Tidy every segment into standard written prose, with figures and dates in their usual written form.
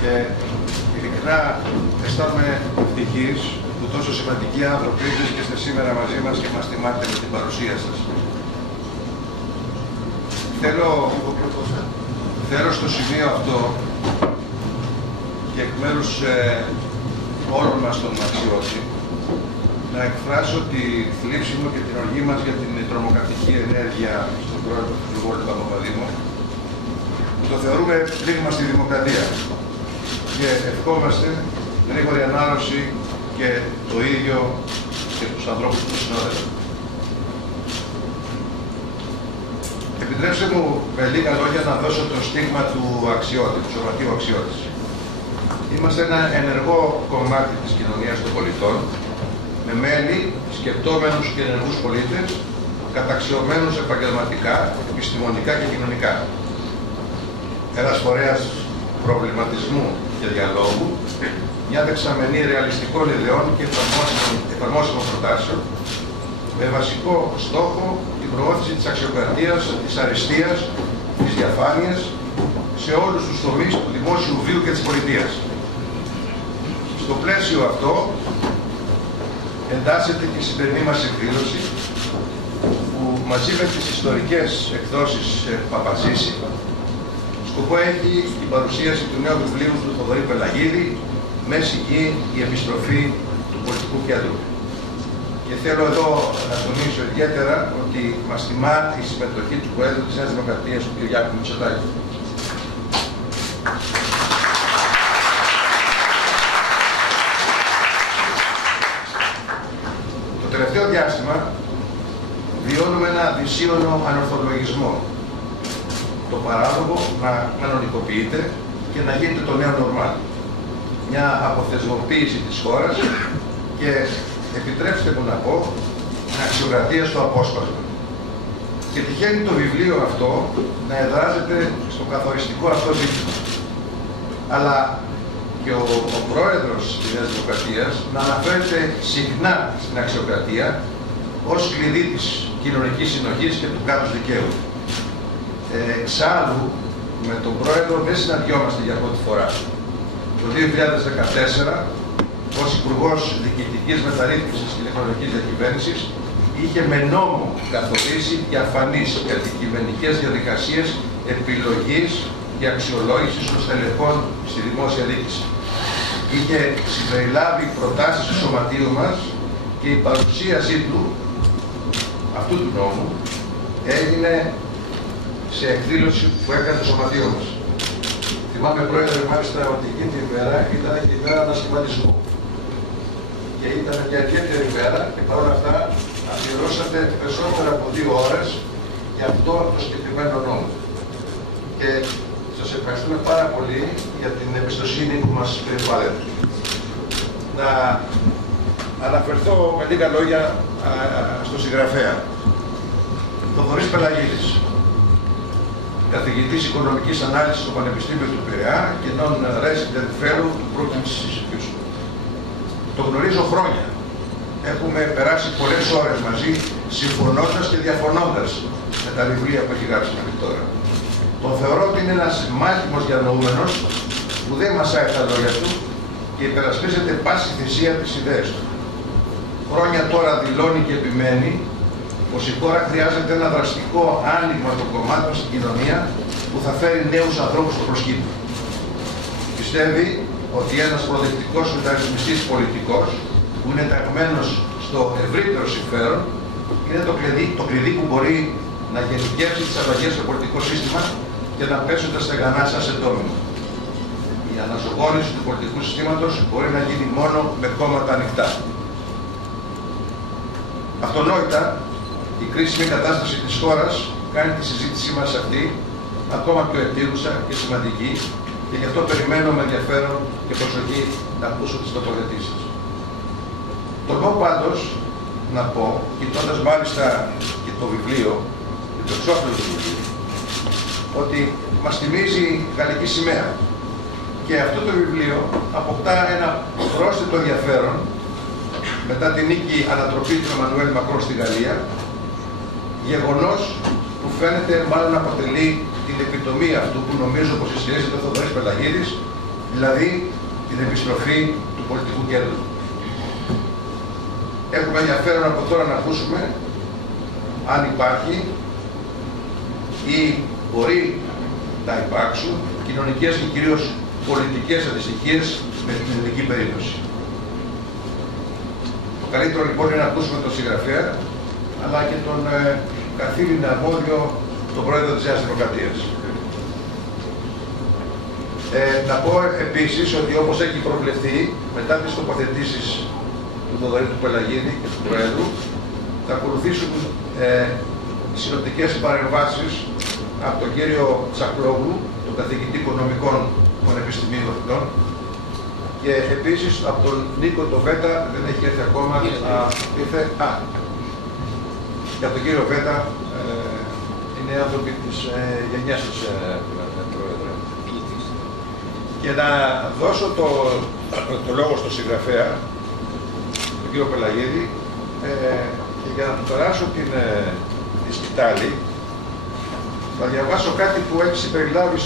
και ειλικρινά αισθάνομαι ευτυχής που τόσο σημαντικοί άνθρωποι βρίσκεστε σήμερα μαζί μας και μας τιμάτε με την παρουσία σας. Θέλω στο σημείο αυτό και εκ μέρους όλων μας των αξιώσει να εκφράσω τη θλίψη μου και την οργή μας για την τρομοκρατική ενέργεια στον πρόεδρο του Γρηγόρη Παπαδήμου, που το θεωρούμε πλήγμα στη δημοκρατία και ευχόμαστε γρήγορη ανάρρωση και το ίδιο και τους ανθρώπους που συνόδευαν. Επιτρέψτε μου με λίγα λόγια να δώσω το στίγμα του αξιώτη, του σωματείου αξιώτης. Είμαστε ένα ενεργό κομμάτι της κοινωνίας των πολιτών, με μέλη, σκεπτόμενους και ενεργούς πολίτες, καταξιωμένους επαγγελματικά, επιστημονικά και κοινωνικά. Ένας φορέας προβληματισμού και διαλόγου, μια δεξαμενή ρεαλιστικών ιδεών και εφαρμόσιμων προτάσεων, με βασικό στόχο την προώθηση της αξιοκρατίας, της αριστείας, της διαφάνειας σε όλους τους τομείς του δημόσιου βίου και της πολιτείας. Στο πλαίσιο αυτό εντάσσεται και η σημερινή μας εκδήλωση, που μαζί με τις ιστορικές εκδόσεις Παπαζήση σκοπό έχει η παρουσίαση του νέου βιβλίου του Θοδωρή Πελαγίδη, «Μέση Γη, η επιστροφή του πολιτικού κέντρου». Και θέλω εδώ να τονίσω ιδιαίτερα ότι μας τιμά η συμμετοχή του Προέδρου της Νέας Δημοκρατίας, του κ. Κυριάκου Μητσοτάκη. Το τελευταίο διάστημα βιώνουμε ένα δυσίωνο ανορθολογισμό. Το παράλογο να κανονικοποιείται και να γίνεται το νέο νορμάλ. Μια αποθεσμοποίηση της χώρας και, επιτρέψτε μου να πω, αξιοκρατία στο απόσπασμα. Και τυχαίνει το βιβλίο αυτό να εδράζεται στο καθοριστικό αυτό ζήτημα. Αλλά και ο πρόεδρος της Νέας Δημοκρατίας να αναφέρεται συχνά στην αξιοκρατία ως κλειδί της κοινωνικής συνοχής και του κράτους δικαίου. Εξάλλου, με τον πρόεδρο δεν συναντιόμαστε για πρώτη φορά. Το 2014, ως Υπουργός Διοικητικής Μεταρρύθμισης και Ηλεκτρονικής Διακυβέρνησης, είχε με νόμο καθορίσει διαφανείς και αντικειμενικές διαδικασίες επιλογής και αξιολόγησης των στελεχών στη δημόσια διοίκηση. Είχε συμπεριλάβει προτάσεις του σωματείου μας και η παρουσίασή του, αυτού του νόμου, έγινε σε εκδήλωση που έκανε το σωματείο μας. Θυμάμαι, Πρόεδρε, μάλιστα ότι εκείνη την ημέρα ήταν και η μέρα ανασχηματισμού. Και ήταν μια ιδιαίτερη ημέρα και παρόλα αυτά αφιερώσατε περισσότερα από 2 ώρες για αυτό το συγκεκριμένο νόμο. Και σας ευχαριστούμε πάρα πολύ για την εμπιστοσύνη που μας περιβάλλετε. Να αναφερθώ με λίγα λόγια στο συγγραφέα. Θοδωρής Πελαγίδης, καθηγητής οικονομικής ανάλυσης στο Πανεπιστήμιο του Πειραιά και non-resident fellow του Brookings Institution. Το γνωρίζω χρόνια. Έχουμε περάσει πολλές ώρες μαζί, συμφωνώντας και διαφωνώντας με τα βιβλία που έχει γράψει μέχρι τώρα. Τον θεωρώ ότι είναι ένας μάχημος διανοούμενος που δεν μασάει τα λόγια του και υπερασπίζεται πάση θυσία τις ιδέες του. Χρόνια τώρα δηλώνει και επιμένει πως η χώρα χρειάζεται ένα δραστικό άνοιγμα των κομμάτων στην κοινωνία που θα φέρει νέους ανθρώπους στο προσκήνιο. Πιστεύει ότι ένας προοδευτικός μεταρρυθμιστής πολιτικός που είναι ταγμένος στο ευρύτερο συμφέρον είναι το κλειδί που μπορεί να γενικεύσει τις αλλαγές στο πολιτικό σύστημα και να πέσουν τα στεγανά σαν σε ντόμινο. Η αναζωογόνηση του πολιτικού συστήματος μπορεί να γίνει μόνο με κόμματα ανοιχτά. Αυτονόητα, η κρίσιμη κατάσταση της χώρας κάνει τη συζήτησή μας αυτή ακόμα πιο επίγουσα και σημαντική και γι' αυτό περιμένω με ενδιαφέρον και προσοχή να ακούσω τις τοποθετήσεις. Τολμώ πάντως να πω, κοιτώντας μάλιστα και το βιβλίο, και το εξώφυλλο του βιβλίου, ότι μας θυμίζει γαλλική σημαία. Και αυτό το βιβλίο αποκτά ένα πρόσθετο ενδιαφέρον μετά την νίκη ανατροπή του Εμμανουέλ Μακρόν στη Γαλλία, γεγονός που φαίνεται μάλλον αποτελεί την επιτομή αυτού που νομίζω πως ισχυρίζεται ο Θοδωρής Πελαγίδης, δηλαδή την επιστροφή του πολιτικού κέντρου. Έχουμε ενδιαφέρον από τώρα να ακούσουμε αν υπάρχει ή μπορεί να υπάρξουν κοινωνικές και κυρίως πολιτικές αντιστοιχίες με την ελληνική περίπτωση. Το καλύτερο λοιπόν είναι να ακούσουμε τον συγγραφέα, αλλά και τον καθήλυνα αρμόδιο, τον πρόεδρο της Νέας Δημοκρατίας. Να πω επίσης ότι όπως έχει προβλεφθεί, μετά τις τοποθετήσεις του Θοδωρή του Πελαγίδη και του Προέδρου, θα ακολουθήσουν συνοπτικές παρεμβάσεις από τον κύριο Τσακλόγλου, τον καθηγητή οικονομικών πανεπιστημίων Αθηνών, και επίσης από τον Νίκο το Βέτα, δεν έχει έρθει ακόμα, και από τον κύριο Βέτα, είναι άνθρωποι της γενιάς της Πρόεδρε. Και να δώσω το λόγο στον συγγραφέα, τον κύριο Πελαγίδη, και για να του περάσω τη σκητάλη, θα διαβάσω κάτι που έχει συμπεριλάβει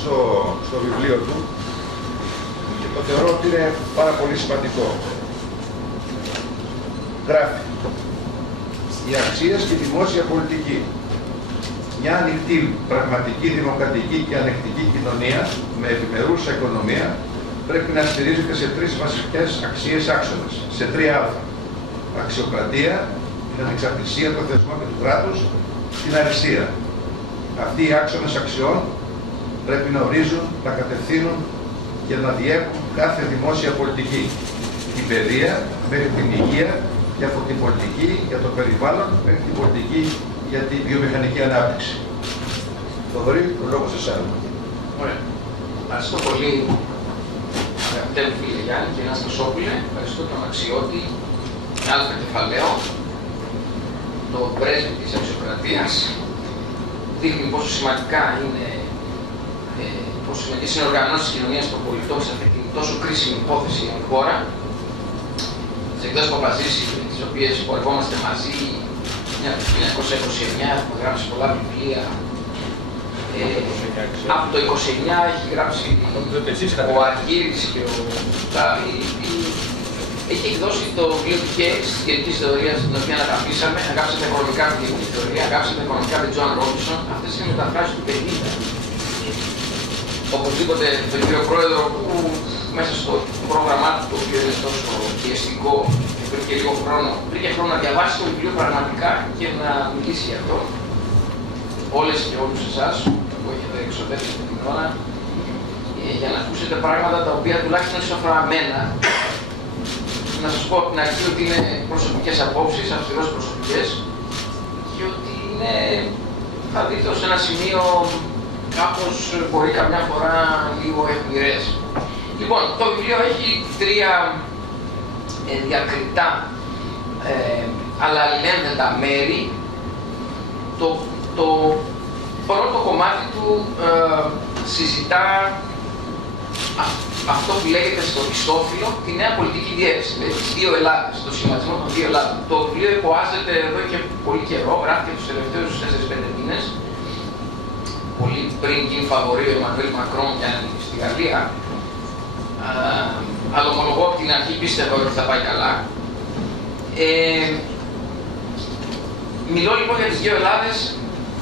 στο βιβλίο του και το θεωρώ ότι είναι πάρα πολύ σημαντικό. Γράφει: οι αξίες και η δημόσια πολιτική. Μια ανοιχτή, πραγματική, δημοκρατική και ανεκτική κοινωνία με επιμερούσα οικονομία πρέπει να στηρίζεται σε τρεις βασικές αξίες άξονες, σε 3α. Αξιοκρατία, την ανεξαρτησία των θεσμών και του κράτους, την αριστεία. Αυτοί οι άξονες αξιών πρέπει να ορίζουν, να κατευθύνουν και να διέπουν κάθε δημόσια πολιτική. Την παιδεία μέχρι την υγεία και από την πολιτική για το περιβάλλον μέχρι την πολιτική για τη βιομηχανική ανάπτυξη. Θοδωρή, το λόγο σε εσάς. Ωραία. Ευχαριστώ πολύ, αγαπητέ μου φίλε Γιάννη και Αναστασόπουλε. Ευχαριστώ τον αξιώτη, άλφα κεφαλαίο, το πρέσβη της αξιοκρατίας. Δείχνει πόσο σημαντικά είναι οι οργανώσεις της κοινωνίας των πολιτών σε αυτή την τόσο κρίσιμη υπόθεση για την χώρα. Τις εκδόσεις Παπαζήση, τις οποίες πορευόμαστε μαζί από το 1929, έχουμε γράψει πολλά βιβλία. Από το 1929 έχει γράψει ο Αργύρης και ο Τάβη. Έχει εκδώσει το βιβλίο του Κέιτς της γενικής θεωρίας, την οποία αναγαπήσαμε. Αγάπησαμε οικονομικά με την γενική θεωρία, αγάπησαμε οικονομικά με τον Τζοάν Ρόμπινσον. Αυτές είναι μεταφράσεις του 50. Οπωσδήποτε τον κύριο Πρόεδρο, που μέσα στο πρόγραμμά του, το οποίο είναι τόσο πιεστικό, βρήκε λίγο χρόνο, βρήκε χρόνο να διαβάσει το βιβλίο πραγματικά και να μιλήσει για αυτό. Όλες και όλους εσάς που έχετε εξοδεύσει την ώρα, για να ακούσετε πράγματα τα οποία τουλάχιστον όσον αφορά εμένα, να σας πω από την αρχή ότι είναι προσωπικές απόψεις, αυστηρώς προσωπικές, και ότι είναι, θα δείτε, σε ένα σημείο κάπως μπορεί καμιά φορά λίγο αιχμηρές. Λοιπόν, το βιβλίο έχει τρία διακριτά αλλά αλληλένδετα μέρη. Το πρώτο κομμάτι του συζητά αυτό που λέγεται στο πιστόφυλλο τη νέα πολιτική διεύθυνση, δηλαδή τις δύο Ελλάδες, το σχηματισμό των δύο Ελλάδων. Το βιβλίο υποάζεται εδώ και πολύ καιρό, γράφτηκε τους τελευταίους 4-5 μήνες, πολύ πριν γίνει φαβορί ο Εμμανουέλ Μακρόν για στη Γαλλία. Αλλά ομολογώ από την αρχή πίστευα ότι θα πάει καλά. Μιλώ λοιπόν για τις δύο Ελλάδες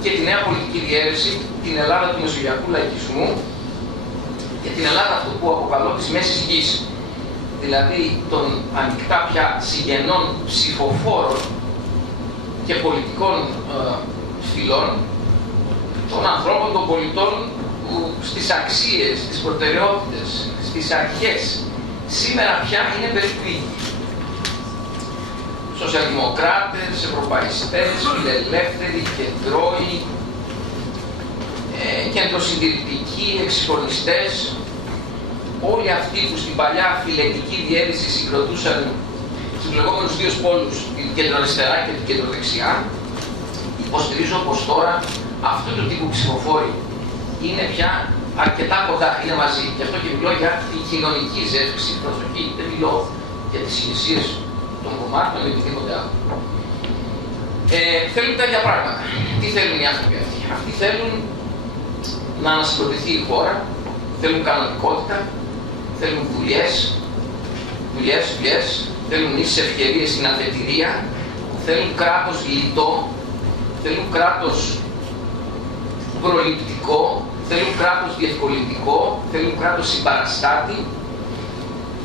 και τη νέα πολιτική διαίρεση, την Ελλάδα του μεσογειακού λαϊκισμού και την Ελλάδα αυτού που αποκαλώ της Μέσης Γης, δηλαδή των ανοιχτά πια συγγενών ψηφοφόρων και πολιτικών φυλών, των ανθρώπων, των πολιτών που στις αξίες, στις προτεραιότητες, στις αρχές σήμερα πια είναι περίπου ίδιοι. Σοσιαλδημοκράτες, ευρωπαϊστές, φιλελεύθεροι, κεντρώοι, κεντροσυντηρητικοί, εξυγχρονιστές, όλοι αυτοί που στην παλιά φιλετική διαίρεση συγκροτούσαν στους λεγόμενους δύο πόλους, την κεντροαριστερά και την κεντροδεξιά, υποστηρίζω πως τώρα αυτού του τύπου ψηφοφόροι είναι πια αρκετά κοντά, είναι μαζί. Γι' αυτό και μιλώ για την κοινωνική ζεύξη, προσοχή, δεν μιλώ για τις ηγεσίες των κομμάτων ή οτιδήποτε άλλο. Θέλουν τέτοια πράγματα. Τι θέλουν οι άνθρωποι αυτοί? Αυτοί θέλουν να ανασυγκροτηθεί η χώρα, θέλουν κανονικότητα, θέλουν δουλειές, θέλουν ίσες ευκαιρίες στην αφετηρία, θέλουν κράτος λιτό, θέλουν κράτος προληπτικό, θέλουν κράτος διευκολυντικό, θέλουν κράτος συμπαραστάτη,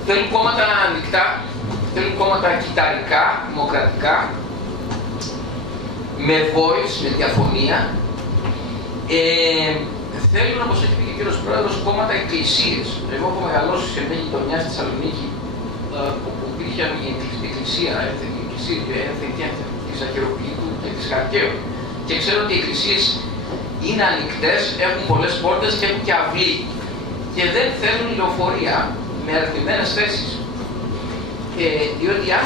θέλουν κόμματα ανοιχτά, θέλουν κόμματα κυταρικά, δημοκρατικά, με voice, με διαφωνία. Θέλουν, όπως έχει πει και ο κύριος Πρόεδρος, κόμματα εκκλησίες. Εγώ έχω μεγαλώσει σε μια γειτονιά στη Θεσσαλονίκη, όπου υπήρχε η εκκλησία, της Αχαιροπλήτου και της Χαρκαίου. Και ξέρω ότι οι εκκλησίες είναι ανοιχτές, έχουν πολλές πόρτες και έχουν και αυλή. Και δεν θέλουν λεωφορεία με αριθμημένες θέσεις. Διότι αν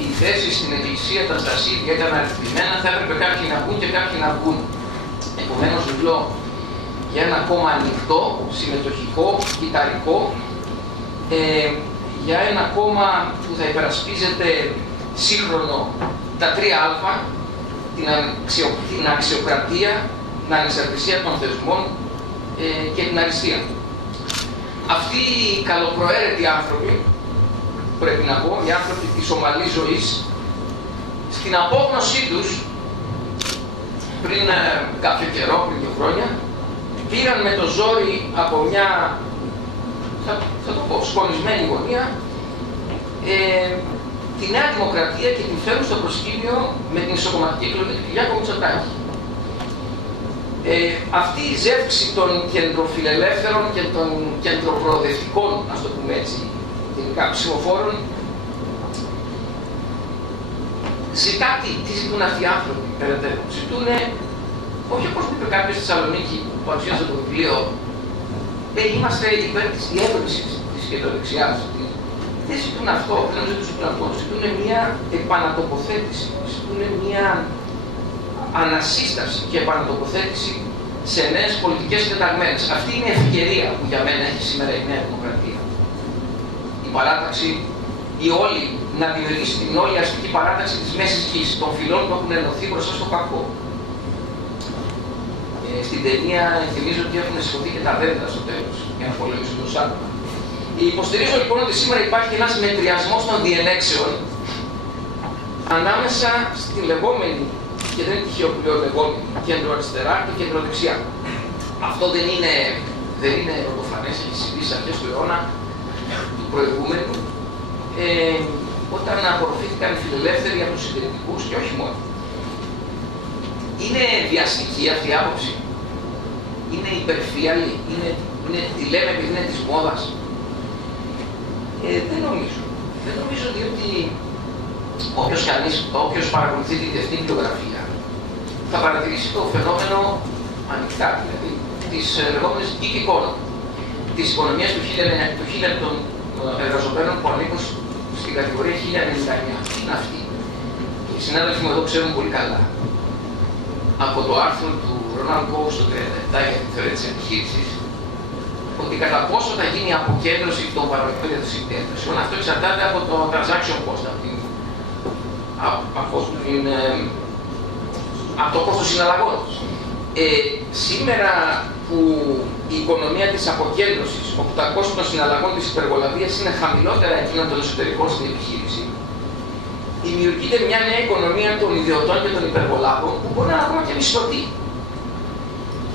οι θέσεις στην εκκλησία, τα στασίδια ήταν αριθμημένα, θα έπρεπε κάποιοι να μπουν και κάποιοι να βγουν. Επομένως, μιλώ για ένα κόμμα ανοιχτό, συμμετοχικό, κυταρικό, για ένα κόμμα που θα υπερασπίζεται σύγχρονο τα 3α, την αξιοκρατία, την ανεξαρτησία των θεσμών και την αριστεία. Αυτοί οι καλοπροαίρετοι άνθρωποι, πρέπει να πω, οι άνθρωποι της ομαλής ζωής, στην απόγνωσή τους, πριν κάποιο καιρό, πριν 2 χρόνια, πήραν με το ζόρι από μια, θα το πω, σκονισμένη γωνία, τη Νέα Δημοκρατία και την φέρουν στο προσκήνιο με την ισοκομματική εκλογή του Κυριάκου Μητσοτάκη. Αυτή η ζεύξη των κεντροφιλελεύθερων και των κεντροπροοδευτικών, ας το πούμε έτσι, γενικά ψηφοφόρων, ζητά τι ζητούν αυτοί οι άνθρωποι, περαιτέρω. Ζητούν, όχι όπως είπε κάποιος στη Θεσσαλονίκη που παρουσίασε το βιβλίο, είμαστε υπέρ της διεύρυνσης της κεντροδεξιάς. Δεν ζητούν αυτό, δεν ζητούν αυτό. Ζητούν μια επανατοποθέτηση, ζητούν μια ανασύσταση και επανατοποθέτηση σε νέες πολιτικές τεταγμένες. Αυτή είναι η ευκαιρία που για μένα έχει σήμερα η Νέα Δημοκρατία. Η παράταξη, η όλη, να δημιουργήσει την όλη αστική παράταξη της μέσης γης, των φυλών που έχουν ενωθεί μπροστά στο κακό. Στην ταινία θυμίζω ότι έχουν σηκωθεί και τα δέντρα στο τέλος, για να πολεμήσουν τους άτομα. Υποστηρίζω λοιπόν ότι σήμερα υπάρχει ένας μετριασμός των διενέξεων ανάμεσα στη λεγόμενη, και δεν είναι τυχαίο που λέω λεγόμενη, κέντρο-αριστερά και κέντρο-δεξιά. Αυτό δεν είναι πρωτοφανές, έχει συμβεί στις αρχές του αιώνα του προηγούμενου, όταν απορροφήθηκαν οι φιλελεύθεροι από τους συντηρητικούς και όχι μόνο. Είναι βιαστική αυτή η άποψη, είναι υπερφύαλη, τη λέμε επειδή είναι της μόδας. Δεν νομίζω. Δεν νομίζω διότι όποιος παρακολουθεί τη διεθνή βιβλιογραφία θα παρατηρήσει το φαινόμενο ανοιχτά, δηλαδή της λεγόμενης geek economy, της οικονομίας των εργαζομένων που ανήκουν στην κατηγορία 1099. Είναι αυτή. Οι συνάδελφοι μου εδώ ξέρουν πολύ καλά από το άρθρο του Ronald Coase το 1937 για την θεωρία της επιχείρησης, ότι κατά πόσο θα γίνει η αποκέντρωση των παραγωγικών για τη συγκέντρωση. Αυτό εξαρτάται από το transaction cost, από το κόστος συναλλαγών. Σήμερα που η οικονομία της αποκέντρωσης, όπου τα κόστη των συναλλαγών της υπεργολαβίας είναι χαμηλότερα εκείνα των εσωτερικών στην επιχείρηση, δημιουργείται μια νέα οικονομία των ιδιωτών και των υπεργολάβων που μπορεί να είναι ακόμα και μισθωτή.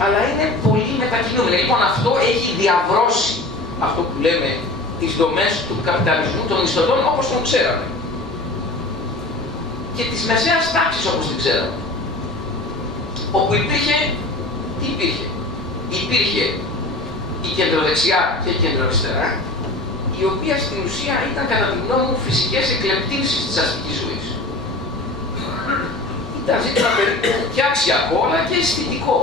Αλλά είναι πολύ μετακινούμενη. Λοιπόν, αυτό έχει διαβρώσει αυτό που λέμε τις δομές του καπιταλισμού των μισθωτών όπως τον ξέραμε. Και της μεσαίας τάξης όπως την ξέραμε. Όπου υπήρχε, τι υπήρχε. Υπήρχε η κεντροδεξιά και η κεντροαριστερά, η οποία στην ουσία ήταν κατά τη γνώμη μου φυσικές εκλεπτύσεις της αστικής ζωής. Ήταν ζήτημα περίπου και αξιακό αλλά και αισθητικό.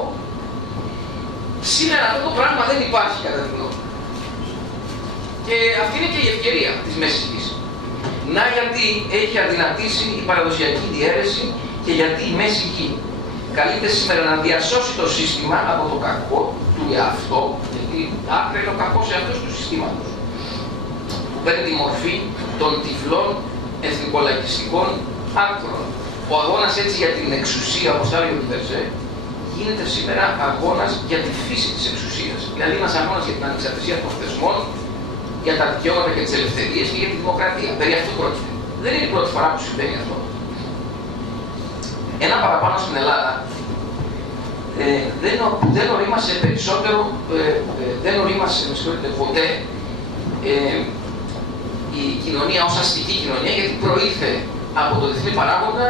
Σήμερα αυτό το πράγμα δεν υπάρχει κατά τη γνώμη. Και αυτή είναι και η ευκαιρία της μέσης γης. Να γιατί έχει αδυνατήσει η παραδοσιακή διαίρεση και γιατί η μέση γη καλείται σήμερα να διασώσει το σύστημα από το κακό του εαυτό, γιατί άκρα είναι ο κακός εαυτός του συστήματος, που παίρνει τη μορφή των τυφλών εθνικολαϊκιστικών άκρων. Ο αγώνας έτσι για την εξουσία, όπως θα έλεγε ο Μπερζέ, γίνεται σήμερα αγώνας για τη φύση της εξουσίας. Δηλαδή ένας αγώνας για την ανεξαρτησία των θεσμών, για τα δικαιώματα και τις ελευθερίες και για τη δημοκρατία. Περί αυτού πρόκειται. Δεν είναι η πρώτη φορά που συμβαίνει αυτό. Ένα παραπάνω στην Ελλάδα δεν ορίμασε περισσότερο, δεν ορίμασε ποτέ η κοινωνία ως αστική κοινωνία, γιατί προήλθε από το διεθνή παράγοντα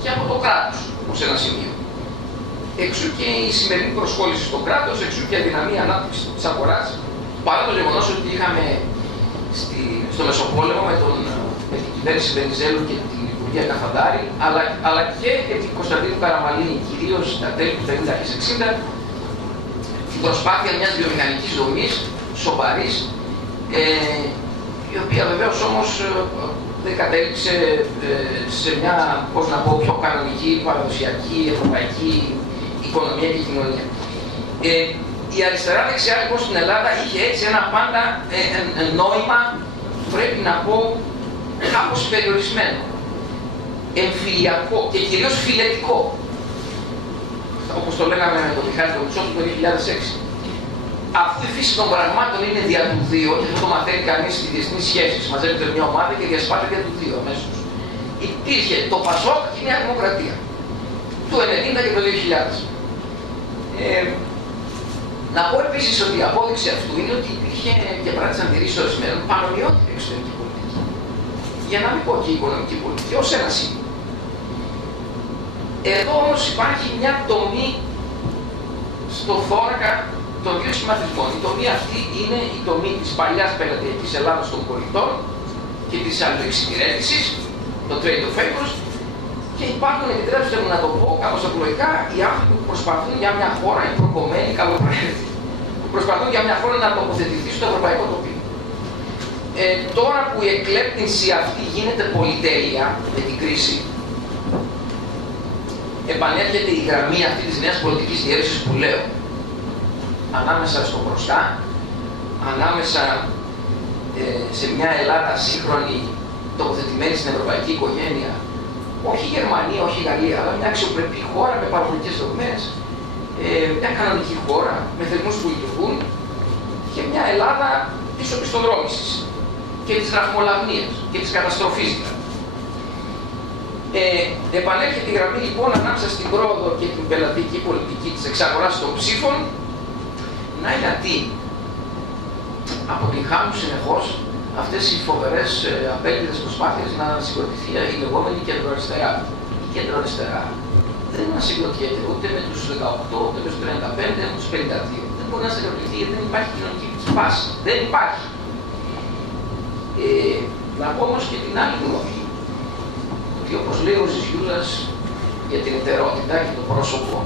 και από το κράτος ως ένα σημείο. Εξού και η σημερινή προσχώρηση στο κράτος, εξού και η αδυναμία ανάπτυξη της αγοράς, παρά το γεγονός ότι είχαμε στο Μεσοπόλεμο με την κυβέρνηση Βενιζέλου και την Υπουργεία Καφαντάρη, αλλά και επί Κωνσταντίνου Καραμαλή, κυρίως στα τέλη του 50 και 60, την προσπάθεια μιας βιομηχανικής δομής σοβαρής, η οποία βεβαίως όμως δεν κατέληξε σε μια, πώς να πω, πιο κανονική, παραδοσιακή, ευρωπαϊκή οικονομία και κοινωνία. Η αριστερά-δεξιά λοιπόν στην Ελλάδα είχε έτσι ένα πάντα νόημα, πρέπει να πω, κάπως περιορισμένο, εμφυλιακό και κυρίως φιλετικό, όπως το λέγαμε με τον Μιχάλη Μητσότη το 2006. Αφού η φύση των πραγμάτων είναι δια του δύο, και αυτό το μαθαίνει κανείς στις διεθνείς σχέσεις, μαζεύεται μια ομάδα και διασπάται δια του δύο αμέσως. Υπήρχε το ΠΑΣΟΚ και η Νέα Δημοκρατία, του 1990 και το 2000. Να πω επίσης ότι η απόδειξη αυτού είναι ότι υπήρχε και πράγματι αντιρρήσεις ορισμένων πανομοιότυπη εξωτερική πολιτική. Για να μην πω και η οικονομική πολιτική, ως ένα σημείο. Εδώ όμως υπάρχει μια τομή στο θώρακα των δύο σχηματισμών. Η τομή αυτή είναι η τομή της παλιάς πελατειακής Ελλάδας των πολιτών και της αλληλικής υπηρέτησης, το trade of favors, και υπάρχουν, επιτρέψτε μου να το πω κάπως απλοϊκά, οι άνθρωποι που προσπαθούν για μια χώρα, οι προκομμένοι, καλοπροαίρετοι, που προσπαθούν για μια χώρα να τοποθετηθεί στο ευρωπαϊκό τοπίο. Τώρα που η εκλέπτυνση αυτή γίνεται πολυτέλεια με την κρίση, επανέρχεται η γραμμή αυτή της νέας πολιτικής διέρεσης που λέω, ανάμεσα στο μπροστά, ανάμεσα σε μια Ελλάδα σύγχρονη, τοποθετημένη στην ευρωπαϊκή οικογένεια, όχι Γερμανία, όχι Γαλλία, αλλά μια αξιοπρεπή χώρα με παραγωγικές δομές, μια κανονική χώρα με θεσμούς που λειτουργούν, και μια Ελλάδα της οπισθοδρόμησης και της ραχμολαγνίας και της καταστροφής. Επανέρχεται η γραμμή λοιπόν ανάμεσα στην πρόοδο και την πελατειακή πολιτική της εξαγοράς των ψήφων, να γιατί αποτυγχάνουν συνεχώς αυτές οι φοβερές απέλπιδες προσπάθειες να συγκροτηθεί η λεγόμενη κεντροαριστερά. Η κεντροαριστερά δεν μας συγκροτιέται ούτε με τους 18, ούτε με τους 35, ούτε με τους 52. Δεν μπορεί να συγκροτηθεί γιατί δεν υπάρχει κοινωνική βάση. Δεν υπάρχει. Να πω όμως και την άλλη γνώμη, ότι όπως λέει ο Ζησιούλας για την ιδιαιτερότητα και το πρόσωπο,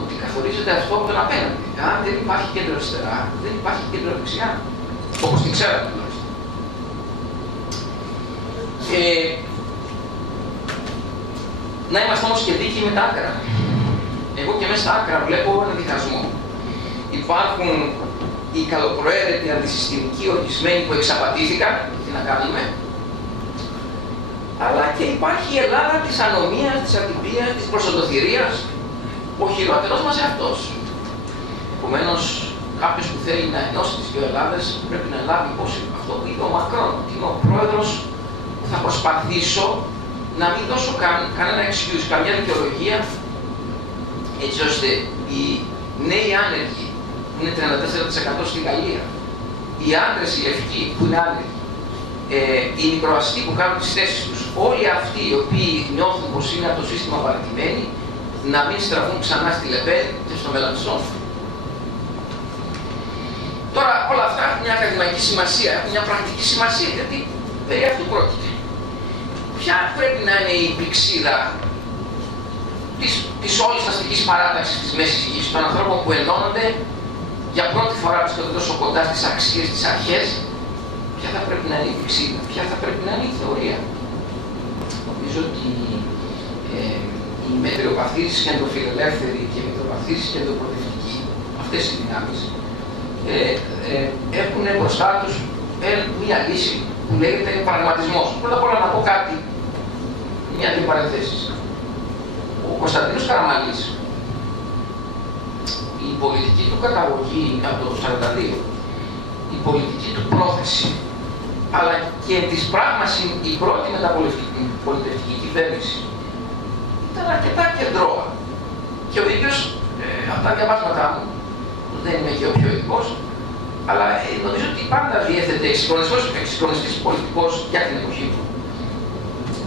ότι καθορίζεται αυτό από τον απέναντι. Αν δεν υπάρχει κέντρο αριστερά, δεν υπάρχει κέντρο δεξιά. Όπως την ξέρατε τουλάχιστον. Να είμαστε όμως και δίκαιοι με τα άκρα. Εγώ και μέσα στα άκρα βλέπω ένα διχασμό. Υπάρχουν οι καλοπροαίρετοι αντισυστημικοί ορισμένοι που εξαπατήθηκαν, τι να κάνουμε, αλλά και υπάρχει η Ελλάδα της ανομίας, της ατυπίας, της προσοντοθυρίας, ο χειρότερος μας εαυτός. Επομένως, κάποιος που θέλει να ενώσει τις δύο Ελλάδες πρέπει να λάβει υπόψη αυτό που είπε ο Μακρόν, ότι είμαι ο πρόεδρος που θα προσπαθήσω να μην δώσω κανένα excuse, καμιά δικαιολογία, έτσι ώστε οι νέοι άνεργοι, που είναι 34% στη Γαλλία, οι άντρες οι λευκοί που είναι άνεργοι, οι μικροαστοί που κάνουν τις θέσεις τους, όλοι αυτοί οι οποίοι νιώθουν πως είναι από το σύστημα παρατημένοι, να μην στραφούν ξανά στη Λεπέν και στο Μελανσόν. Τώρα όλα αυτά έχουν μια ακαδημαϊκή σημασία, έχουν μια πρακτική σημασία, γιατί περί αυτού πρόκειται. Ποια πρέπει να είναι η πηξίδα της όλης αστικής παράταξης της Μέσης Γης, των ανθρώπων που ενώνονται για πρώτη φορά βρίσκονται τόσο κοντά στις αξίες, στις αρχές? Ποια θα πρέπει να είναι η πηξίδα, ποια θα πρέπει να είναι η θεωρία? Νομίζω ότι οι μετριοπαθείς κεντροφιλελεύθεροι και οι μετριοπαθείς κεντροπροοδευτικοί, αυτές οι δυνάμεις, έχουν μπροστά τους μία λύση που λέγεται πραγματισμός. Πρώτα απ' όλα να πω κάτι, μια-δύο παρενθέσεις. Ο Κωνσταντίνος Καραμαλής, η πολιτική του καταγωγή από το 1942, η πολιτική του πρόθεση, αλλά και της πράγμαση η πρώτη μεταπολιτευτική κυβέρνηση ήταν αρκετά κεντρώα. Και ο ίδιος, από τα διαβάσματά μου, δεν είμαι και ο πιο ειδικός, αλλά νομίζω ότι πάντα διέθετε εξυγχρονιστής πολιτικός για την εποχή του,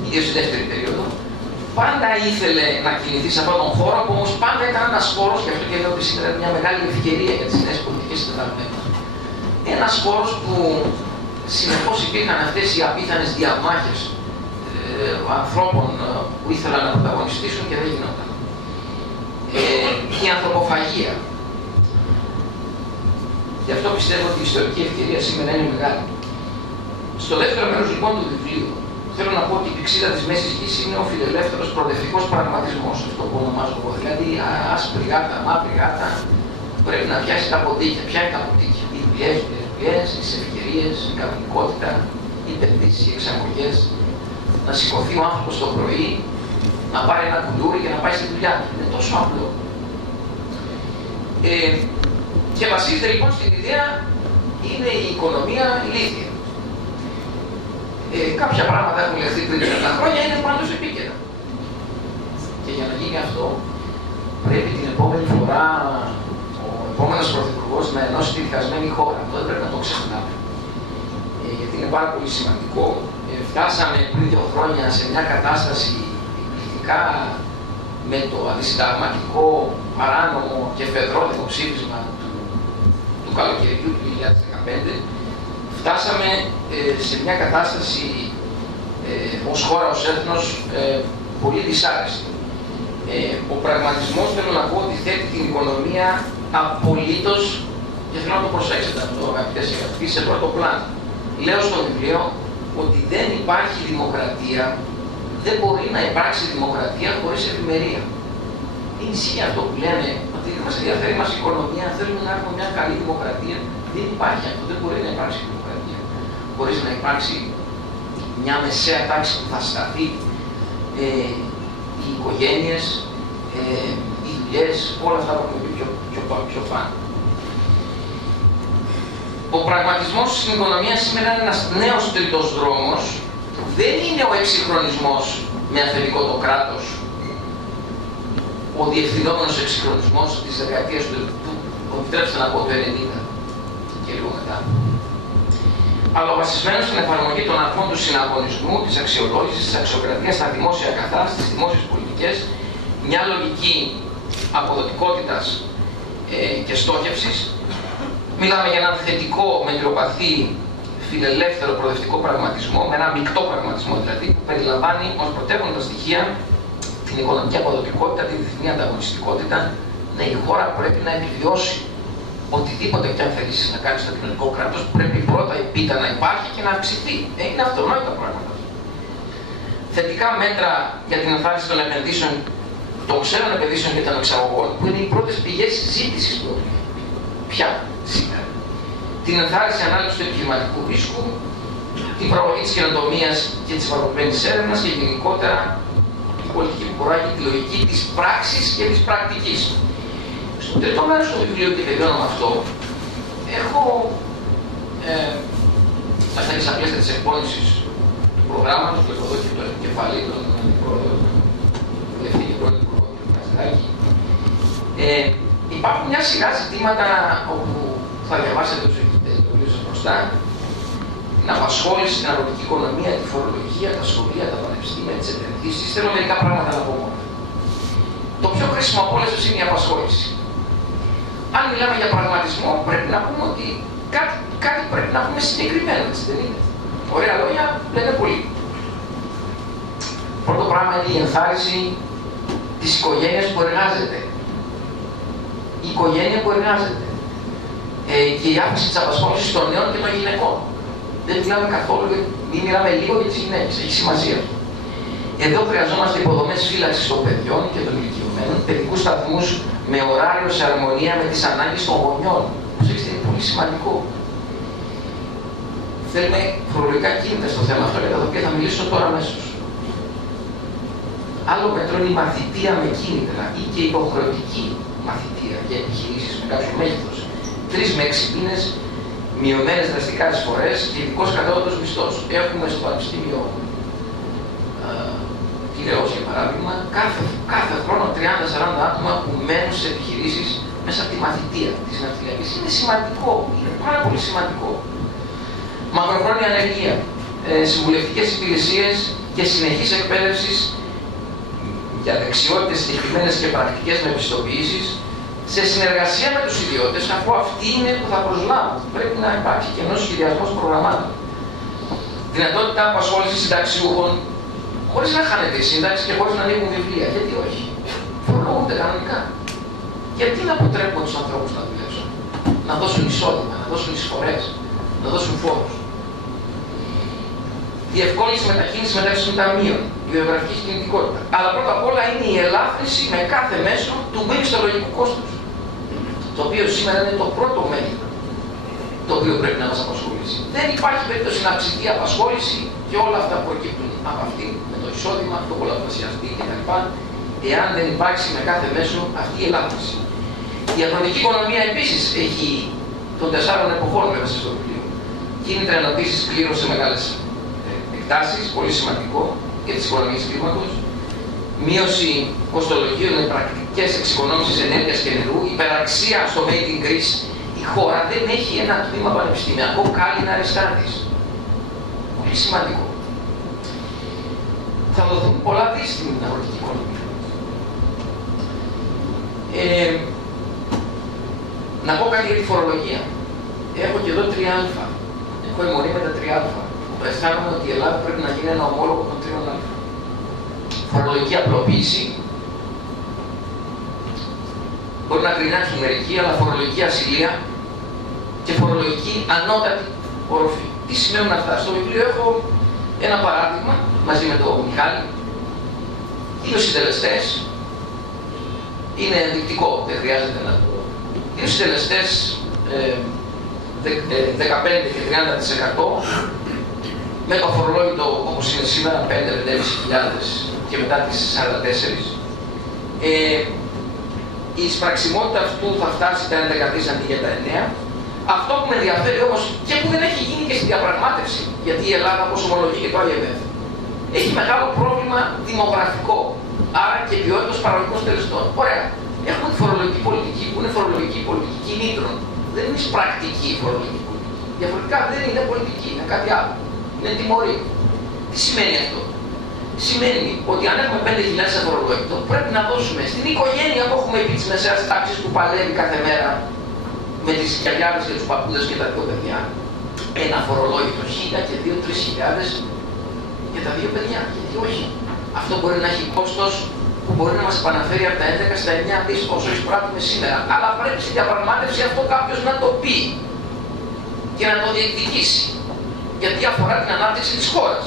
ιδίως στη δεύτερη περίοδο, πάντα ήθελε να κινηθεί σε αυτόν τον χώρο, που όμως πάντα ήταν ένας χώρος, και αυτό και λέω ότι σήμερα είναι μια μεγάλη ευκαιρία για τις νέες πολιτικές συνταγές. Ένας χώρος που συνεχώς υπήρχαν αυτές οι απίθανες διαμάχες ανθρώπων που ήθελαν να πρωταγωνιστήσουν και δεν γινόταν. Η ανθρωποφαγία. Γι' αυτό πιστεύω ότι η ιστορική ευκαιρία σήμερα είναι μεγάλη. Στο δεύτερο μέρος λοιπόν του βιβλίου, θέλω να πω ότι η πηξίδα της Μέσης Γης είναι ο φιλελεύθερος προοδευτικός πραγματισμός. Αυτό που ονομάζω εγώ. Δηλαδή, άσπρη γάτα, μαύρη γάτα, πρέπει να πιάσει τα ποντίκια. Ποια είναι τα ποντίκια? Οι δουλειές, τις ευκαιρίες, η κανονικότητα, οι επενδύσεις, οι εξαγωγές. Να σηκωθεί ο άνθρωπος το πρωί, να πάρει ένα κουλούρι και να πάει στη δουλειά του. Είναι τόσο απλό. Και βασίζεται λοιπόν στην ιδέα, είναι η οικονομία ηλίθια. Κάποια πράγματα έχουν λεχθεί πριν 30 χρόνια, είναι πάντως επίκαιρα. Και για να γίνει αυτό, πρέπει την επόμενη φορά ο επόμενος πρωθυπουργός να ενώσει τη διχασμένη χώρα. Αυτό δεν πρέπει να το ξεχνάμε. Γιατί είναι πάρα πολύ σημαντικό. Φτάσαμε πριν 2 χρόνια σε μια κατάσταση εκπληκτικά με το αντισυνταγματικό, παράνομο και φεδρό δημοψήφισμα του καλοκαιριού του 2015. Φτάσαμε σε μια κατάσταση ως χώρα, ως έθνος, πολύ δυσάρεστη. Ο πραγματισμός, θέλω να πω, ότι θέτει την οικονομία απολύτως, και θέλω να το προσέξετε αυτό, αγαπητές και αγαπητοί, σε πρώτο πλάνο. Λέω στο βιβλίο ότι δεν υπάρχει δημοκρατία, δεν μπορεί να υπάρξει δημοκρατία χωρίς ευημερία. Είναι ισχύει αυτό που λένε, ότι μας ενδιαφέρει μας η οικονομία, θέλουμε να έχουμε μια καλή δημοκρατία. Δεν υπάρχει αυτό, δεν μπορεί να υπάρξει δημοκρατία χωρίς να υπάρξει μια μεσαία τάξη που θα σταθεί, οι οικογένειες, οι δουλειές, όλα αυτά που έχουμε πει πιο πάνω. Ο πραγματισμός στην οικονομία σήμερα είναι ένας νέος τρίτος δρόμος. Δεν είναι ο εξυγχρονισμός με αφεντικό το κράτος, ο διευθυνόμενος εξυγχρονισμός της δεκαετίας του, επιτρέψτε να πω, του 90 και λίγο μετά. Αλλά βασισμένος στην εφαρμογή των αρχών του συναγωνισμού, της αξιολόγησης, της αξιοκρατίας στα δημόσια αγαθά, στις δημόσιες πολιτικές, μια λογική αποδοτικότητας και στόχευσης. Μιλάμε για έναν θετικό, μετριοπαθή, φιλελεύθερο προοδευτικό πραγματισμό, με ένα μεικτό πραγματισμό δηλαδή, που περιλαμβάνει ως πρωτεύοντα στοιχεία την οικονομική αποδοτικότητα, τη διεθνή ανταγωνιστικότητα. Ναι, η χώρα πρέπει να επιβιώσει. Οτιδήποτε και αν θέλει να κάνει στο κοινωνικό κράτος, πρέπει πρώτα η πίτα να υπάρχει και να αυξηθεί. Είναι αυτονόητα πράγματα. Θετικά μέτρα για την εμφάνιση των επενδύσεων, των ξένων επενδύσεων και των εξαγωγών, που είναι οι πρώτες πηγές ζήτησης του ΟΗΕ. Πια σήμερα. Την ενθάρρυνση ανάλυση του επιχειρηματικού ρίσκου, την προαγωγή της καινοτομίας και της βαροπένης έρευνας και γενικότερα την πολιτική που προάγει τη λογική της πράξης και της πρακτικής. Στο τρίτο μέρος του βιβλίου, και τελειώνω με αυτό, έχω αυτά και στα πλαίσια της εκπόνησης του προγράμματος, που έχω εδώ και το κεφαλή των αντιπρόεδρων, του Διευθύνη Πρωθυπουργού κ. Κασιδάκη. Υπάρχουν μια σειρά ζητήματα όπου θα διαβάσετε τους εκδοτές το βιβλίο σας μπροστά. Την απασχόληση, την αγροτική οικονομία, τη φορολογία, τα σχολεία, τα πανεπιστήμια, τις επενδύσεις. Θέλω μερικά πράγματα να πω μόνο. Το πιο χρήσιμο από όλες είναι η απασχόληση. Αν μιλάμε για πραγματισμό, πρέπει να πούμε ότι κάτι πρέπει να πούμε συγκεκριμένο, έτσι δεν είναι? Ωραία λόγια λένε πολύ. Πρώτο πράγμα είναι η ενθάρρυνση της οικογένειας που εργάζεται. Η οικογένεια που εργάζεται. Και η αύξηση της απασχόλησης των νέων και των γυναικών. Δεν μιλάμε καθόλου, μην μιλάμε λίγο για τις γυναίκες, έχει σημασία. Εδώ χρειαζόμαστε υποδομές φύλαξης των παιδιών και των ηλικιωμένων, παιδικούς σταθμούς με ωράριο σε αρμονία με τις ανάγκες των γονιών. Προσέξτε, είναι πολύ σημαντικό. Θέλουμε φορολογικά κίνητα στο θέμα αυτό, για τα οποία θα μιλήσω τώρα αμέσως. Άλλο μέτρο είναι η μαθητεία με κίνητρα ή και υποχρεωτική μαθητεία για επιχειρήσεις με κάποιο μέγεθος. 3 με 6 μήνες μειωμένες δραστικά εισφορές και ειδικός κατώτατος μισθός. Έχουμε στο Πανεπιστήμιο Πειραιώς, για παράδειγμα, κάθε χρόνο 30-40 άτομα που μένουν σε επιχειρήσεις μέσα από τη μαθητεία της ναυτιλιακής. Είναι σημαντικό, είναι πάρα πολύ σημαντικό. Μακροχρόνια ανεργία, συμβουλευτικές υπηρεσίες και συνεχής εκπαίδευση για δεξιότητες συγκεκριμένες και πρακτικές με πιστοποιήσεις σε συνεργασία με τους ιδιώτες, αφού αυτοί είναι που θα προσλάβουν. Πρέπει να υπάρχει και ενός σχεδιασμός προγραμμάτων. Δυνατότητα απασχόλησης συνταξιούχων, χωρίς να χάνεται η σύνταξη και χωρίς να ανοίγουν βιβλία. Γιατί όχι? Φορολογούνται κανονικά. Γιατί να αποτρέπουν τους ανθρώπους να δουλέψουν, να δώσουν εισόδημα, να δώσουν εισφορές, να δώσουν φόρους. Διευκόλυνση μετακίνηση μεταξύ των ταμείων, γεωγραφική κινητικότητα. Αλλά πρώτα απ' όλα είναι η ελάφρυνση με κάθε μέσο του μη μισθολογικού κόστους. Το οποίο σήμερα είναι το πρώτο μέλημα το οποίο πρέπει να μας απασχολήσει. Δεν υπάρχει περίπτωση να αυξηθεί η απασχόληση και όλα αυτά που προκύπτουν από αυτή, με το εισόδημα, το πολλαπλασιαστή κτλ., εάν δεν υπάρξει με κάθε μέσο αυτή η ελάφρυνση. Η αγροτική οικονομία επίσης έχει των 4 εποχών μέσα στο βιβλίο. Κίνητρα ενοποίησης κλήρων σε μεγάλες εκτάσεις, πολύ σημαντικό για τις οικονομίες κλίματος. Μείωση κοστολογίων με πρακτικές εξοικονόμησης ενέργειας και νερού. Υπεραξία στο Made in Greece. Η χώρα δεν έχει ένα τμήμα πανεπιστημιακό κάλλινα αριστάτης. Πολύ σημαντικό. Θα δοθούν πολλά δις στην αγροτική οικονομία. Να πω κάτι για τη φορολογία. Έχω και εδώ 3α. Έχω αιμορρή με τα 3α. Αισθάνομαι ότι η Ελλάδα πρέπει να γίνει ένα ομόλογο των 3α. Φορολογική απλοποίηση. Μπορεί να γκρινιάξουν μερικοί, αλλά φορολογική ασυλία και φορολογική ανώτατη όροφη. Τι σημαίνουν αυτά? Στο βιβλίο έχω ένα παράδειγμα μαζί με τον Μιχάλη. 2 συντελεστές. Είναι ενδεικτικό, δεν χρειάζεται να το. 2 συντελεστές 15 και 30% με το αφορολόγητο όπως είναι σήμερα 5.500 και μετά τις 44. Η εισπραξιμότητα αυτού θα φτάσει τα 11 δις αντί για τα 9. Αυτό που με ενδιαφέρει όμως και που δεν έχει γίνει και στη διαπραγμάτευση, γιατί η Ελλάδα, όπως ομολογεί και το IMF, έχει μεγάλο πρόβλημα δημογραφικό, άρα και ποιότητας παραγωγικών τελεστών. Ωραία. Έχουμε τη φορολογική πολιτική που είναι φορολογική πολιτική κινήτρων. Δεν είναι πρακτική φορολογική πολιτική. Διαφορετικά δεν είναι πολιτική, είναι κάτι άλλο. Είναι τιμωρή. Τι σημαίνει αυτό? Σημαίνει ότι αν έχουμε 5.000 αφορολόγητο, πρέπει να δώσουμε στην οικογένεια που έχουμε επί της μεσαίας τάξης που παλεύει κάθε μέρα με τις γιαγιάδες και τους παππούδες και τα 2 παιδιά, ένα αφορολόγητο 1.000 και 2-3 χιλιάδες για τα 2 παιδιά. Γιατί όχι? Αυτό μπορεί να έχει κόστος που μπορεί να μας επαναφέρει από τα 11 στα 9 δις όσο εισπράττουμε σήμερα. Αλλά πρέπει στη διαπραγμάτευση αυτό κάποιος να το πει και να το διεκδικήσει. Γιατί αφορά την ανάπτυξη της χώρας.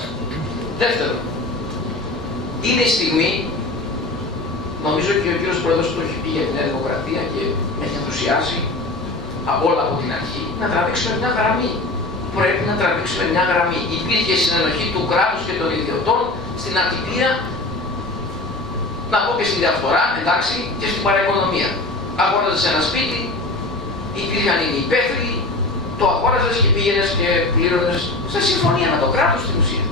Δεύτερον, είναι η στιγμή, νομίζω και ο κύριος Πρόεδρος το έχει πει για τη Νέα Δημοκρατία και με έχει ενθουσιάσει από όλα από την αρχή, να τραβήξουμε μια γραμμή. Πρέπει να τραβήξουμε μια γραμμή. Υπήρχε συνενοχή του κράτους και των ιδιωτών στην ατυπία, να πω και στην διαφθορά, εντάξει, και στην παραοικονομία. Αγόραζες ένα σπίτι, υπήρχαν οι υπαίθριοι, το αγόραζες και πήγαινες και πλήρωνες σε συμφωνία με το κράτος στην ουσία.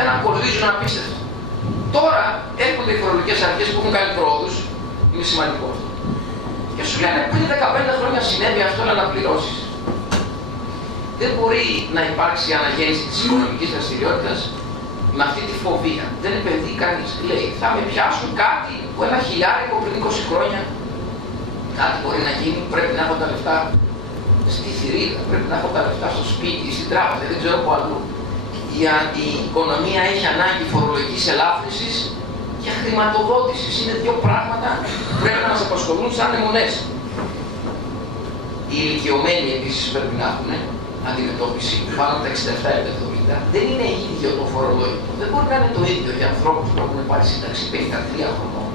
Ένα κολλίζουν απίστευτο. Τώρα έρχονται οι φορολογικές αρχές που έχουν κάνει πρόοδους, είναι σημαντικό αυτό. Και σου λένε πριν 15 χρόνια συνέβη αυτό, αλλά να πληρώσεις. Δεν μπορεί να υπάρξει αναγέννηση της οικονομικής δραστηριότητας με αυτή τη φοβία. Δεν επενδύει κανείς. Λέει, θα με πιάσουν κάτι που 1.000 πριν 20 χρόνια. Κάτι μπορεί να γίνει, πρέπει να έχω τα λεφτά στη θηρίδα, πρέπει να έχω τα λεφτά στο σπίτι, στην τράπεζα, δεν ξέρω που αλλού. Η οικονομία έχει ανάγκη φορολογικής ελάφρυνσης και χρηματοδότησης. Είναι 2 πράγματα που πρέπει να μας απασχολούν σαν αιμονές. Οι ηλικιωμένοι επίσης πρέπει να έχουν αντιμετώπιση πάνω από τα 67-70. Δεν είναι ίδιο το φορολόγητο. Δεν μπορεί να είναι το ίδιο για ανθρώπους που έχουν πάρει σύνταξη 53 χρονών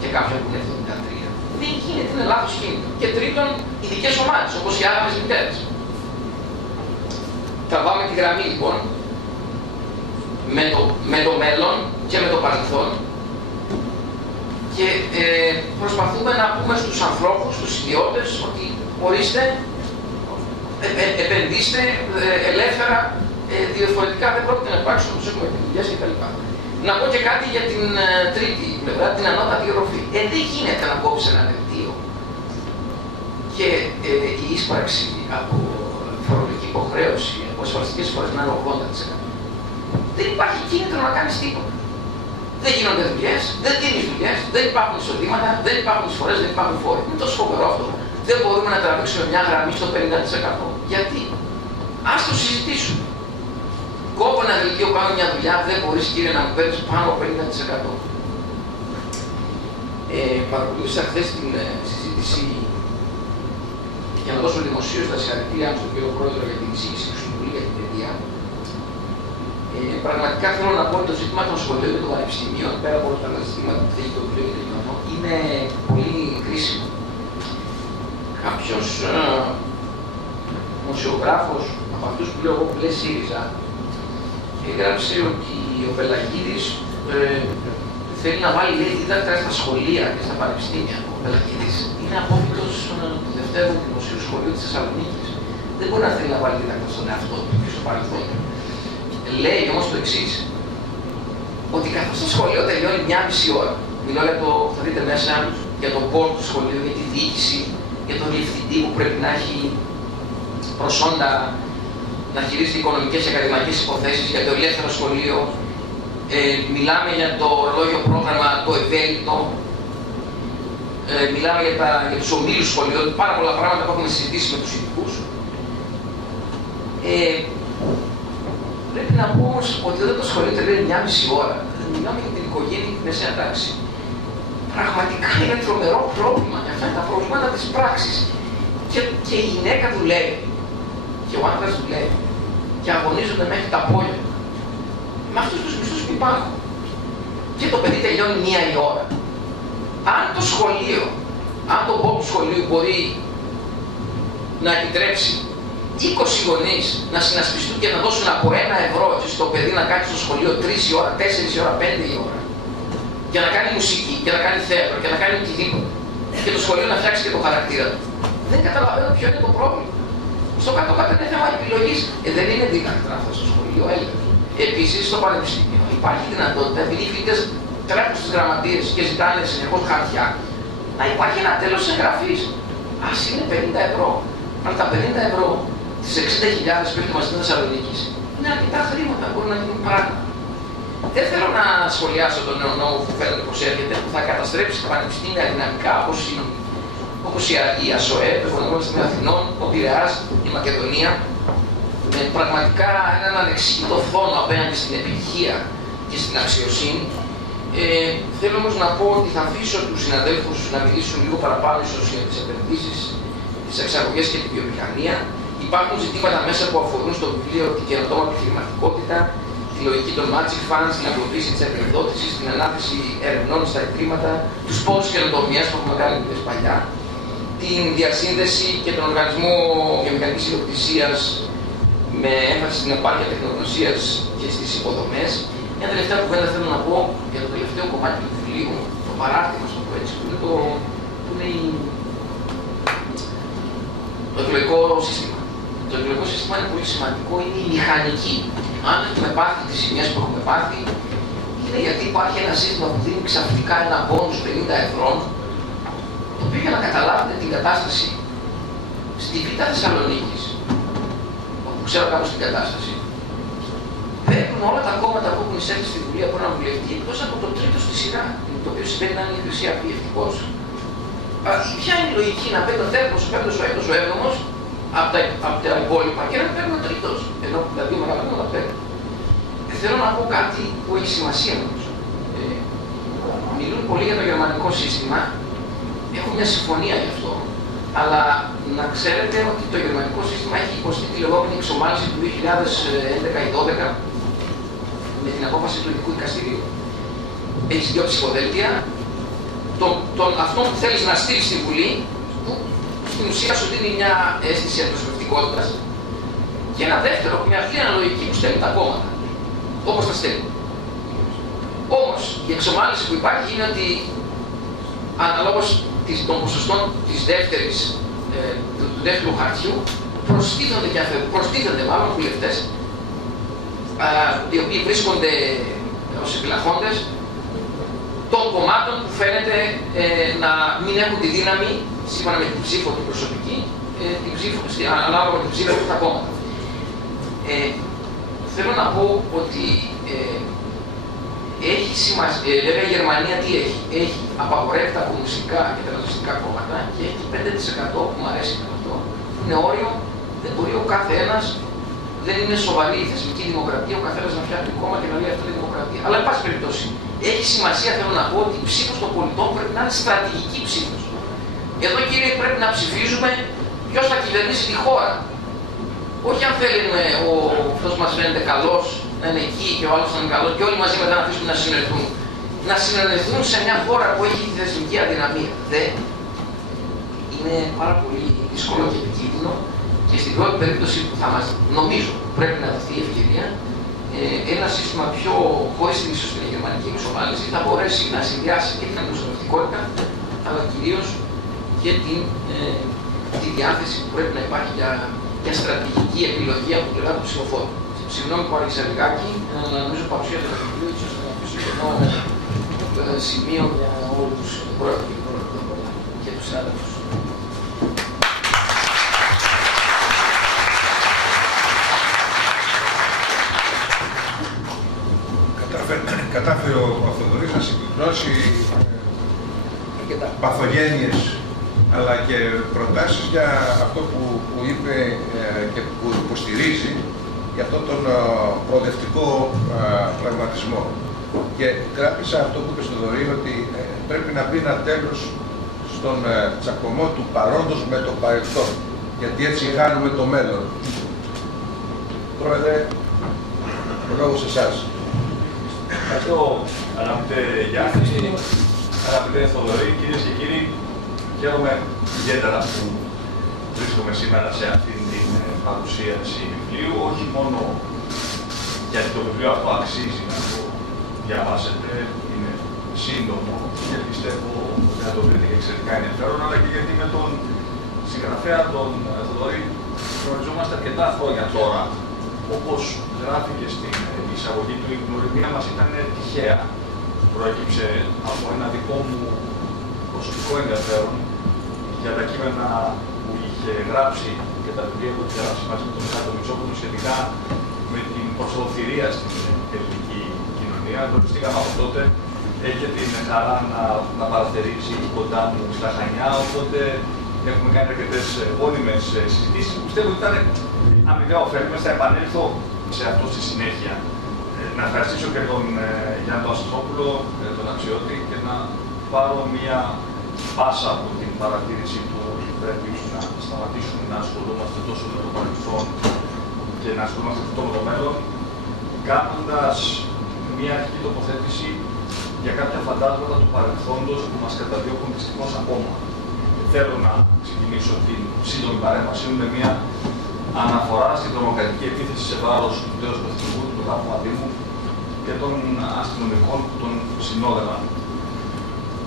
και κάποιοι που είναι 73. Δεν γίνεται, είναι λάθος κίνητο. Και τρίτον, ειδικές ομάδες, όπως οι άγαμες μητέρες. Τραβάμε τη γραμμή λοιπόν με το μέλλον και με το παρελθόν και προσπαθούμε να πούμε στους ανθρώπους, στους ιδιώτες ότι ορίστε, επενδύστε ελεύθερα, διαφορετικά δεν πρόκειται να υπάρξουν όπως έχουμε δουλειές κτλ. Να πω και κάτι για την τρίτη πλευρά, την ανώτατη οροφή. Δεν γίνεται να κόψει ένα δελτίο και η ίσπραξη από φορολογική υποχρέωση, από ασφαλιστικές φορές να είναι 80%. Δεν υπάρχει κίνητρο να κάνεις τίποτα. Δεν γίνονται δουλειές, δεν δίνεις δουλειές, δεν υπάρχουν εισοδήματα, δεν υπάρχουν εισφορές, δεν υπάρχουν φόροι. Είναι τόσο φοβερό αυτό. Δεν μπορούμε να τραβήξουμε μια γραμμή στο 50%. Γιατί? Ας το συζητήσουμε. Κόβω ένα δελτίο, κάνω μια δουλειά, δεν μπορείς κύριε να μου παίρνεις πάνω από 50%. Παρακολούθησα χθες την συζήτηση για να δώσω δημοσίως τα συγχαρητήριά μου στον κύριο Πρόεδρο για την εισήγηση του Συμβουλίου για την παιδεία. Πραγματικά θέλω να πω ότι το ζήτημα των σχολείων και των πανεπιστημίων, πέρα από όλα τα άλλα ζητήματα που θέλει το βιβλίο και τελειώνω, είναι πολύ κρίσιμο. Κάποιος δημοσιογράφος από αυτούς που λέω εγώ που λέει ΣΥΡΙΖΑ έγραψε ότι ο Πελαγίδης θέλει να βάλει δίδακτρα στα σχολεία και στα πανεπιστήμια. Ο Πελαγίδης είναι απόφυτος του δευτέρου δημοσίου σχολείου της Θεσσαλονίκης. Δεν μπορεί να θέλει να βάλει δίδακτρα στον εαυτό του και στο παρελθόν. Λέει όμως το εξής, ότι καθώς το σχολείο τελειώνει 1,5 ώρα, μιλώ για το, θα δείτε μέσα, για τον board του σχολείου, για τη διοίκηση, για τον διευθυντή που πρέπει να έχει προσόντα να χειρίζεται οικονομικές και ακαδημαϊκές υποθέσεις, για το ελεύθερο σχολείο, μιλάμε για το ορολόγιο πρόγραμμα, το ευέλικτο, μιλάμε για τους ομίλους σχολείων, πάρα πολλά πράγματα που έχουμε συζητήσει με τους ειδικούς. Πρέπει να πω όμως ότι όταν το σχολείο τελειώνει 1,5 ώρα, μιλάμε για την οικογένεια και την μεσαία τάξη. Πραγματικά είναι τρομερό πρόβλημα. Και αυτά είναι τα προβλήματα της πράξης. Και η γυναίκα δουλεύει, και ο άντρας δουλεύει, και αγωνίζονται μέχρι τα απόγευμα. Με αυτούς τους μισθούς που υπάρχουν. Και το παιδί τελειώνει 1 η ώρα. Αν το σχολείο, αν το board του σχολείου μπορεί να επιτρέψει 20 γονείς να συνασπιστούν και να δώσουν από 1 ευρώ στο παιδί να κάνει στο σχολείο 3 η ώρα, 4 η ώρα, 5 η ώρα, για να κάνει μουσική, για να κάνει θέατρο, για να κάνει οτιδήποτε, και το σχολείο να φτιάξει και το χαρακτήρα του. Δεν καταλαβαίνω ποιο είναι το πρόβλημα. Στο κάτω-κάτω είναι θέμα επιλογής. Δεν είναι δίδακτρα αυτό στο σχολείο, έλεγα. Επίσης, στο πανεπιστήμιο υπάρχει δυνατότητα, επειδή οι φοιτητές τρέχουν στις γραμματείες και ζητάνε συνεχώς χαρτιά, να υπάρχει ένα τέλος εγγραφής. Ας είναι 50 ευρώ. Αλλά τα 50 ευρώ στις 60.000 που έχει το Μαθητή Θεσσαλονίκης είναι αρκετά χρήματα, μπορούν να γίνουν πράγματα. Δεν θέλω να σχολιάσω τον νέο νόμο που φαίνεται πως έρχεται, που θα καταστρέψει τα πανεπιστήμια δυναμικά όπως η ΑΣΟΕ, το Οικονομικό Πανεπιστήμιο Αθηνών, ο Πειραιάς, η Μακεδονία, με πραγματικά έναν ανεξήγητο φόνο απέναντι στην επιτυχία και στην αξιοσύνη. Θέλω όμως να πω ότι θα αφήσω τους συναδέλφους να μιλήσουν λίγο παραπάνω ίσως για τις επενδύσεις, τις εξαγωγές και τη βιομηχανία. Υπάρχουν ζητήματα μέσα που αφορούν στο βιβλίο την καινοτόμα επιχειρηματικότητα, τη λογική των magic funds, την απλοποίηση της επιδότησης, την ανάπτυξη ερευνών στα ιδρύματα, τους πόρους καινοτομίας που έχουμε κάνει παλιά, την διασύνδεση και τον οργανισμό βιομηχανικής ιδιοκτησίας με έμφαση στην επάρκεια τεχνογνωσίας και στις υποδομές. Μια τελευταία κουβέντα θέλω να πω για το τελευταίο κομμάτι του βιβλίου, το παράρτημα, στο πω έτσι, που είναι το εκλογικό σύστημα. Το εκλογικό σύστημα είναι πολύ σημαντικό, είναι η μηχανική. Αν έχουμε πάθει τις ζημιές που έχουμε πάθει, είναι γιατί υπάρχει ένα σύστημα που δίνει ξαφνικά ένα μπόνους 50 ευρώ, το οποίο για να καταλάβετε την κατάσταση στη Β' Θεσσαλονίκης, όπου ξέρω κάπως την κατάσταση, παίρνουν όλα τα κόμματα που έχουν εισέλθει στη Βουλή από έναν βουλευτή, εκτός από το τρίτο στη σειρά, το οποίο σημαίνει να είναι η Χρυσή Αυγή, ευτυχώς. Ποια είναι η λογική να παίρνει ο τέταρτος, ο πέμπτος, ο έκτος, ο έβδομος από τα υπόλοιπα και να παίρνει ο τρίτος, ενώ δηλαδή ο μεγαλύτερος τα παίρνει. Θέλω να πω κάτι που έχει σημασία νομίζω. Μιλούν πολύ για το γερμανικό σύστημα, έχω μια συμφωνία γι' αυτό, αλλά να ξέρετε ότι το γερμανικό σύστημα έχει υποστεί τη λεγόμενη εξομάλυνση του 2011 ή 2012 με την απόφαση του Ειδικού Δικαστηρίου. Έχεις 2 ψηφοδέλτια, αυτό που θέλεις να στείλεις στη Βουλή, που στην ουσία σου δίνει μια αίσθηση αντιπροσωπευτικότητας, και ένα δεύτερο, μια απλή αναλογική που στέλνει τα κόμματα, όπως τα στέλνει. Όμως, η εξομάλυνση που υπάρχει είναι ότι αναλόγως των ποσοστών του δεύτερου χαρτιού, προστίθενται μάλλον βουλευτές, οι οποίοι βρίσκονται ως επιλαχόντες των κομμάτων που φαίνεται να μην έχουν τη δύναμη, σύμφωνα με την ψήφο την προσωπική, ανάλογα με την ψήφο του τα κόμματα. Θέλω να πω ότι έχει σημασία, βέβαια η Γερμανία τι έχει? Έχει απαγορεύει τα κομμουνιστικά και τα ναζιστικά κόμματα και έχει 5% που μου αρέσει με αυτό, που είναι όριο, δεν μπορεί ο κάθε ένας, δεν είναι σοβαρή η θεσμική δημοκρατία, ο καθένας να φτιάχνει κόμμα και να λέει αυτή είναι δημοκρατία. Αλλά, εν πάση περιπτώσει, έχει σημασία, θέλω να πω, ότι η ψήφος των πολιτών πρέπει να είναι στρατηγική ψήφος. Εδώ, κύριε, πρέπει να ψηφίζουμε ποιος θα κυβερνήσει τη χώρα. Όχι αν θέλουμε αυτός μας φαίνεται καλός να είναι εκεί και ο άλλος να είναι καλός και όλοι μαζί μετά να αφήσουμε να συνεργαστούν. Να συνεργαστούν σε μια χώρα που έχει τη θεσμική αδυναμία. Είναι πάρα πολύ δύσκολο και επικίνδυνο και στην πρώτη περίπτωση που θα μας, νομίζω, πρέπει να δοθεί η ευκαιρία, ένα σύστημα πιο χωρίς την ίσως την γερμανική εξομάλυνση θα μπορέσει να συνδυάσει και την αντιπροσωπευτικότητα, αλλά κυρίως και τη διάθεση που πρέπει να υπάρχει για στρατηγική επιλογή από την πλευρά του ψηφοφόρου. Συγγνώμη που άρχισα λιγάκι, νομίζω παρουσία του βιβλίου, ίσως να αφήσω και ένα σημείο για όλους τους πρόεδρους και τους συνάδελφους. Κατάφερε ο Θοδωρής να συμπληρώσει παθογένειες αλλά και προτάσεις για αυτό που είπε και που υποστηρίζει για αυτόν τον προοδευτικό πραγματισμό. Και κράτησα αυτό που είπε στον Θοδωρή, ότι πρέπει να μπει ένα τέλος στον τσακωμό του παρόντος με το παρελθόν, γιατί έτσι χάνουμε το μέλλον. Πρόεδρε, ο λόγος σε εσάς. Ευχαριστώ, αγαπητέ Γιάννη, αγαπητέ Θοδωρή, κυρίες και κύριοι. Χαίρομαι ιδιαίτερα που βρίσκομαι σήμερα σε αυτήν την παρουσίαση βιβλίου, όχι μόνο γιατί το βιβλίο αυτό αξίζει να το διαβάσετε, είναι σύντομο και πιστεύω ότι θα το βρείτε και εξαιρετικά ενδιαφέρον, αλλά και γιατί με τον συγγραφέα τον Θοδωρή γνωριζόμαστε αρκετά χρόνια τώρα. Όπως γράφηκε στην εισαγωγή του, η γνωριμία μας ήταν τυχαία. Προέκυψε από ένα δικό μου προσωπικό ενδιαφέρον για τα κείμενα που είχε γράψει και τα βιβλία που είχε γράψει μαζί με τον Μιχάλη Μητσόπουλο σχετικά με την προσωθηρία στην ελληνική κοινωνία. Γνωριστήκαμε από τότε. Έχει την χαρά να παραθερήσει κοντά μου στα Χανιά, οπότε έχουμε κάνει αρκετές έντονες συζητήσεις που πιστεύω ότι ήταν αμοιβαία ωφέλιμες. Θα επανέλθω σε αυτό στη συνέχεια. Να ευχαριστήσω και τον Γιάννη Αστρόπουλο, τον αξιώτη, και να πάρω μία πάσα από την παρατήρηση του ότι πρέπει να σταματήσουμε να ασχολούμαστε τόσο με το παρελθόν και να ασχολούμαστε με το μέλλον, κάνοντας μία αρχική τοποθέτηση για κάποια φαντάσματα του παρελθόντος που μας καταδιώκουν δυστυχώς ακόμα. Θέλω να ξεκινήσω την σύντομη παρέμβασή μου με μία αναφορά στην τρομοκρατική επίθεση σε βάρος του τέος Πρωθυπουργού, του Τάφου Μαντίμου και των αστυνομικών που τον συνόδευαν.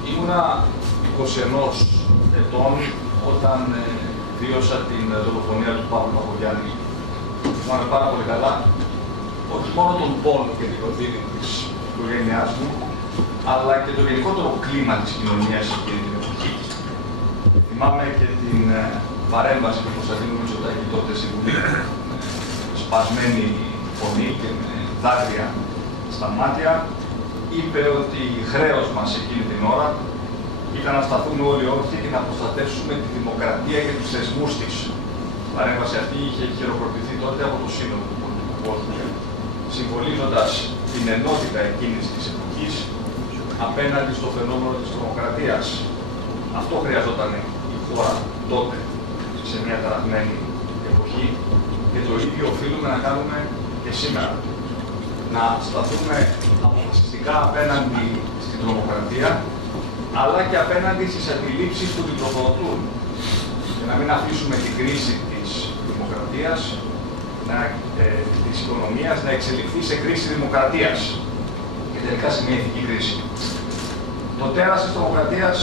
Ήμουνα 21 ετών όταν βίωσα την δολοφονία του Παύλου Παπογιάννη. Θυμάμαι πάρα πολύ καλά, όχι μόνο τον πόνο και την οδύνη της οικογένειάς μου, αλλά και το γενικότερο κλίμα της κοινωνίας εκείνη την εποχή. Θυμάμαι και την παρέμβαση του Κωνσταντίνου Μητσοτάκη τότε στη Βουλή, σπασμένη φωνή και με δάκρυα στα μάτια, είπε ότι χρέος μας εκείνη την ώρα ήταν να σταθούμε όλοι όρθιοι και να προστατεύσουμε τη δημοκρατία και τους θεσμούς της. Η παρέμβαση αυτή είχε χειροκροτηθεί τότε από το σύνολο του πολιτικού κόσμου, συμβολίζοντας την ενότητα εκείνης της εποχής απέναντι στο φαινόμενο της τρομοκρατίας. Αυτό χρειαζόταν η χώρα τότε, σε μια ταραγμένη εποχή, και το ίδιο οφείλουμε να κάνουμε και σήμερα. Να σταθούμε αποφασιστικά απέναντι στην τρομοκρατία, αλλά και απέναντι στις αντιλήψεις που την τροφοδοτούν. Και να μην αφήσουμε την κρίση της δημοκρατίας, της οικονομίας, να εξελιχθεί σε κρίση δημοκρατίας και τελικά σε μια ηθική κρίση. Το τέρας της τρομοκρατίας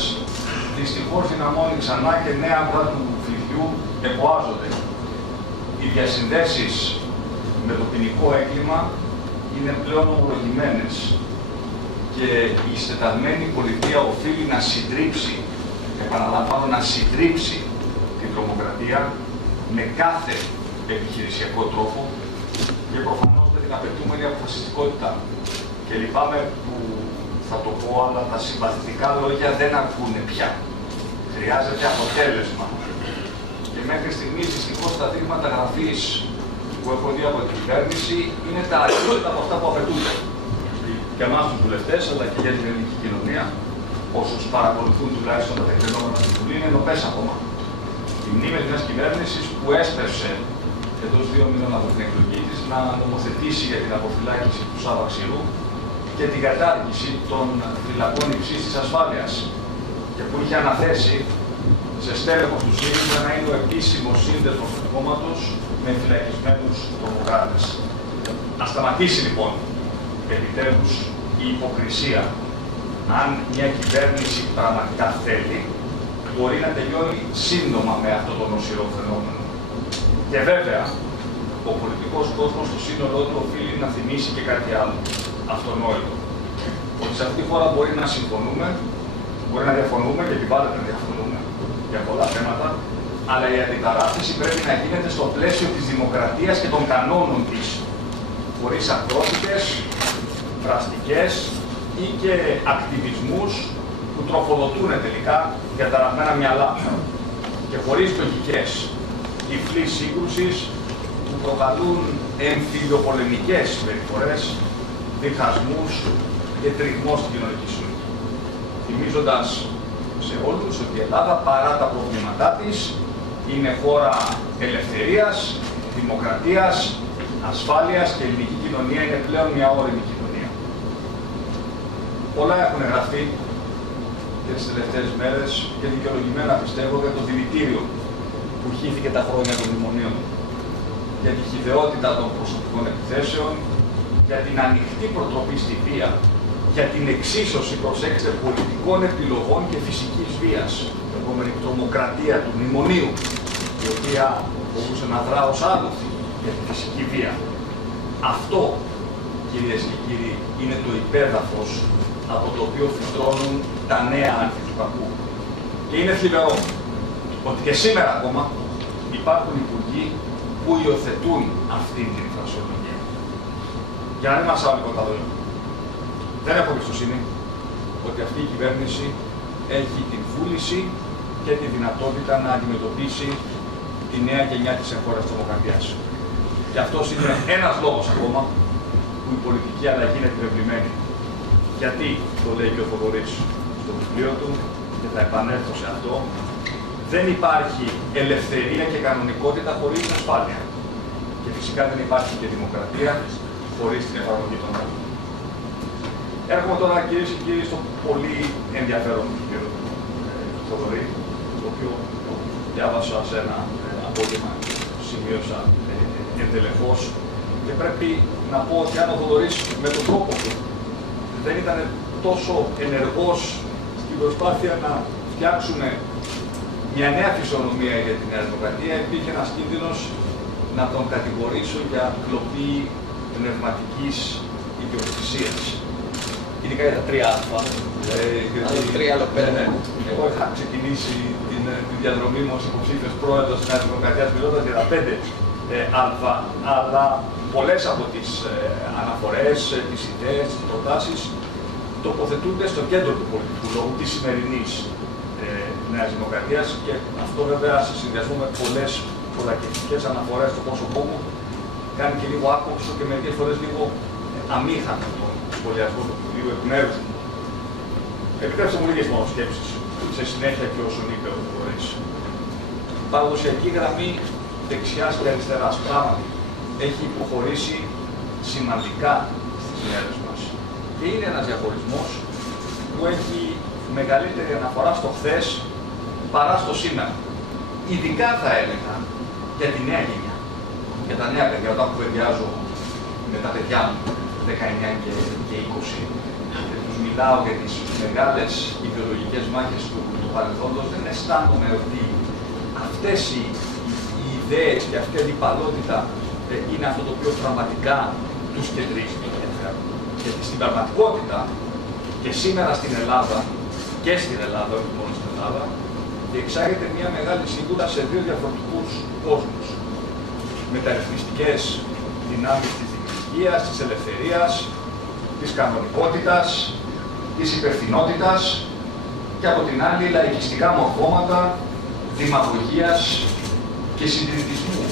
δυστυχώς δυναμώνει ξανά και νέα αυγά του φλιδιού εποάζονται. οι διασυνδέσεις με το ποινικό έγκλημα είναι πλέον ομολογημένες και η συντεταγμένη πολιτεία οφείλει να συντρίψει, επαναλαμβάνω, να συντρίψει την τρομοκρατία με κάθε επιχειρησιακό τρόπο και προφανώς με την απαιτούμενη αποφασιστικότητα. Και λυπάμαι που θα το πω, αλλά τα συμπαθητικά λόγια δεν ακούνε πια. Χρειάζεται αποτέλεσμα. Και μέχρι στιγμής δυστυχώς τα δείγματα γραφής που έχω δει από την κυβέρνηση είναι τα αντίθετα από αυτά που απαιτούνται. Για εμάς τους βουλευτές, αλλά και για την ελληνική κοινωνία, όσους παρακολουθούν τουλάχιστον τα τεκτενόμενα στη Βουλή, είναι νοπές ακόμα. Η μνήμη μιας κυβέρνησης που έσπευσε εντός 2 μηνών από την εκλογή της να νομοθετήσει για την αποφυλάκηση του Σάβα Ξηρού και την κατάργηση των φυλακών υψής της ασφάλειας και που είχε αναθέσει σε στέλεχος του ΣΥΡΙΖΑ να είναι ο επίσημος σύνδεσμος του κόμματος με φυλακισμένους τρομοκράτες. Να σταματήσει λοιπόν επιτέλους η υποκρισία. Αν μια κυβέρνηση πραγματικά θέλει, μπορεί να τελειώνει σύντομα με αυτό το νοσηρό φαινόμενο. Και βέβαια, ο πολιτικός κόσμος στο σύνολό του οφείλει να θυμίσει και κάτι άλλο, αυτονόητο. Ότι σε αυτή τη χώρα μπορεί να συμφωνούμε, μπορεί να διαφωνούμε και επιβάλλεται να διαφωνούμε για πολλά θέματα, αλλά η αντιταράθεση πρέπει να γίνεται στο πλαίσιο της δημοκρατίας και των κανόνων της, χωρίς ακρότητες, δραστικές ή και ακτιβισμούς που τροφοδοτούν τελικά διαταραγμένα μυαλά και χωρίς λογικές τυφλής σύγκρουσης που προκαλούν εμφυλιοπολεμικές συμπεριφορές, διχασμούς και τριγμό στην κοινωνική ζωή. Θυμίζοντας σε όλους ότι η Ελλάδα, παρά τα προβλήματά της, είναι χώρα ελευθερίας, δημοκρατίας, ασφάλειας και η ελληνική κοινωνία είναι πλέον μια όρημη κοινωνία. Πολλά έχουν γραφτεί και τις τελευταίες μέρες και δικαιολογημένα πιστεύω για το δηλητήριο που χύθηκε τα χρόνια των μνημονίων, για τη χυδαιότητα των προσωπικών επιθέσεων, για την ανοιχτή προτροπή στη βία, για την εξίσωση, προσέξτε, πολιτικών επιλογών και φυσικής βίας, την λεγόμενη τρομοκρατία του μνημονίου, η οποία μπορούσε να δρά ως άλοθη για τη φυσική βία. Αυτό, κυρίες και κύριοι, είναι το υπέδαφος από το οποίο φυτρώνουν τα νέα άνθη του κακού. Και είναι θλιβερό ότι και σήμερα ακόμα υπάρχουν υπουργοί που υιοθετούν αυτή την φρασιολογία. Για να μην μας άλλο τα λόγια. Δεν έχω εμπιστοσύνη ότι αυτή η κυβέρνηση έχει την βούληση και τη δυνατότητα να αντιμετωπίσει τη νέα γενιά της εγχώρας τρομοκρατίας. Και αυτός είναι ένας λόγος ακόμα που η πολιτική αλλαγή είναι επιβεβλημένη. Γιατί, το λέει και ο Θοδωρής στο βιβλίο του, και θα επανέλθω σε αυτό, δεν υπάρχει ελευθερία και κανονικότητα χωρίς ασφάλεια. Και φυσικά δεν υπάρχει και δημοκρατία χωρίς την εφαρμογή των νόμων. Έρχομαι τώρα, κυρίες και κύριοι, στο πολύ ενδιαφέρον βιβλίο του Θοδωρή, το οποίο διάβασα σε ένα απόγευμα, σημείωσα εντελεχώς, και πρέπει να πω ότι αν ο Θοδωρής με τον τρόπο του δεν ήταν τόσο ενεργός στην προσπάθεια να φτιάξουμε μια νέα φυσιονομία για την Νέα Δημοκρατία, υπήρχε ένας κίνδυνος να τον κατηγορήσω για κλοπή πνευματικής ιδιοκτησίας. Ειδικά για τα 3α. Εγώ είχα ξεκινήσει τη διαδρομή μου ως υποψήφιος πρόεδρος της Νέας Δημοκρατίας μιλώντας για τα 5α, αλλά πολλές από τις αναφορές, τις ιδέες, τις προτάσεις τοποθετούνται στο κέντρο του πολιτικού λόγου της σημερινής Νέας Δημοκρατίας και αυτό βέβαια σε συνδυασμό με πολλές πολλακευτικές αναφορές στο πρόσωπό μου κάνει και λίγο άκοψο και μερικές φορές λίγο αμήχανο τον σχολιασμό του βιβλίου εκ μέρους μου. Επιτρέψτε μου λίγες μόνο σκέψεις σε συνέχεια και όσον είπε ο Θοδωρής. Παραδοσιακή γραμμή δεξιάς και αριστεράς πράγματι έχει υποχωρήσει σημαντικά στις μέρες μας. Και είναι ένας διαχωρισμός που έχει μεγαλύτερη αναφορά στο χθες παρά στο σήμερα. Ειδικά θα έλεγα για τη νέα γενιά. Για τα νέα παιδιά, όταν κουβεντιάζω με τα παιδιά μου, 19 και 20, και τους μιλάω για τις μεγάλες ιδεολογικές μάχες του παρελθόντος, δεν αισθάνομαι ότι αυτές οι ιδέες και αυτή η αντιπαλότητα είναι αυτό το οποίο πραγματικά τους κεντρίζει το ενδιαφέρον. Γιατί στην πραγματικότητα και σήμερα στην Ελλάδα, και στην Ελλάδα, όχι μόνο στην Ελλάδα, διεξάγεται μια μεγάλη σύγκρουση σε δύο διαφορετικούς κόσμους. Μεταρρυθμιστικές δυνάμεις της δημιουργίας, της ελευθερίας, της κανονικότητας, της υπευθυνότητας και από την άλλη λαϊκιστικά μορφώματα δημαγωγίας και συντηρητισμού.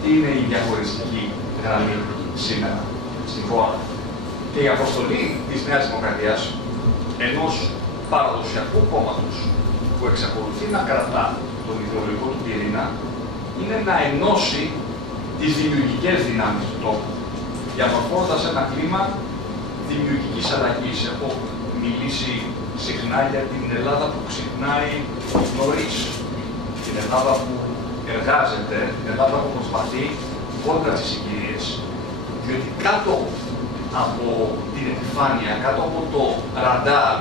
Τι είναι η διαχωριστική γραμμή σήμερα στην χώρα? Και η αποστολή της Νέας Δημοκρατίας, ενός παραδοσιακού κόμματος που εξακολουθεί να κρατά τον ιδεολογικό του πυρήνα, είναι να ενώσει τις δημιουργικές δυνάμεις του τόπου, διαμορφώνοντας ένα κλίμα δημιουργικής αλλαγής. Έχω μιλήσει συχνά για την Ελλάδα που ξυπνάει νωρίς, την Ελλάδα που εργάζεται, την Ελλάδα που προσπαθεί κόντρα στις συγκυρίες. Διότι κάτω από την επιφάνεια, κάτω από το ραντάρ,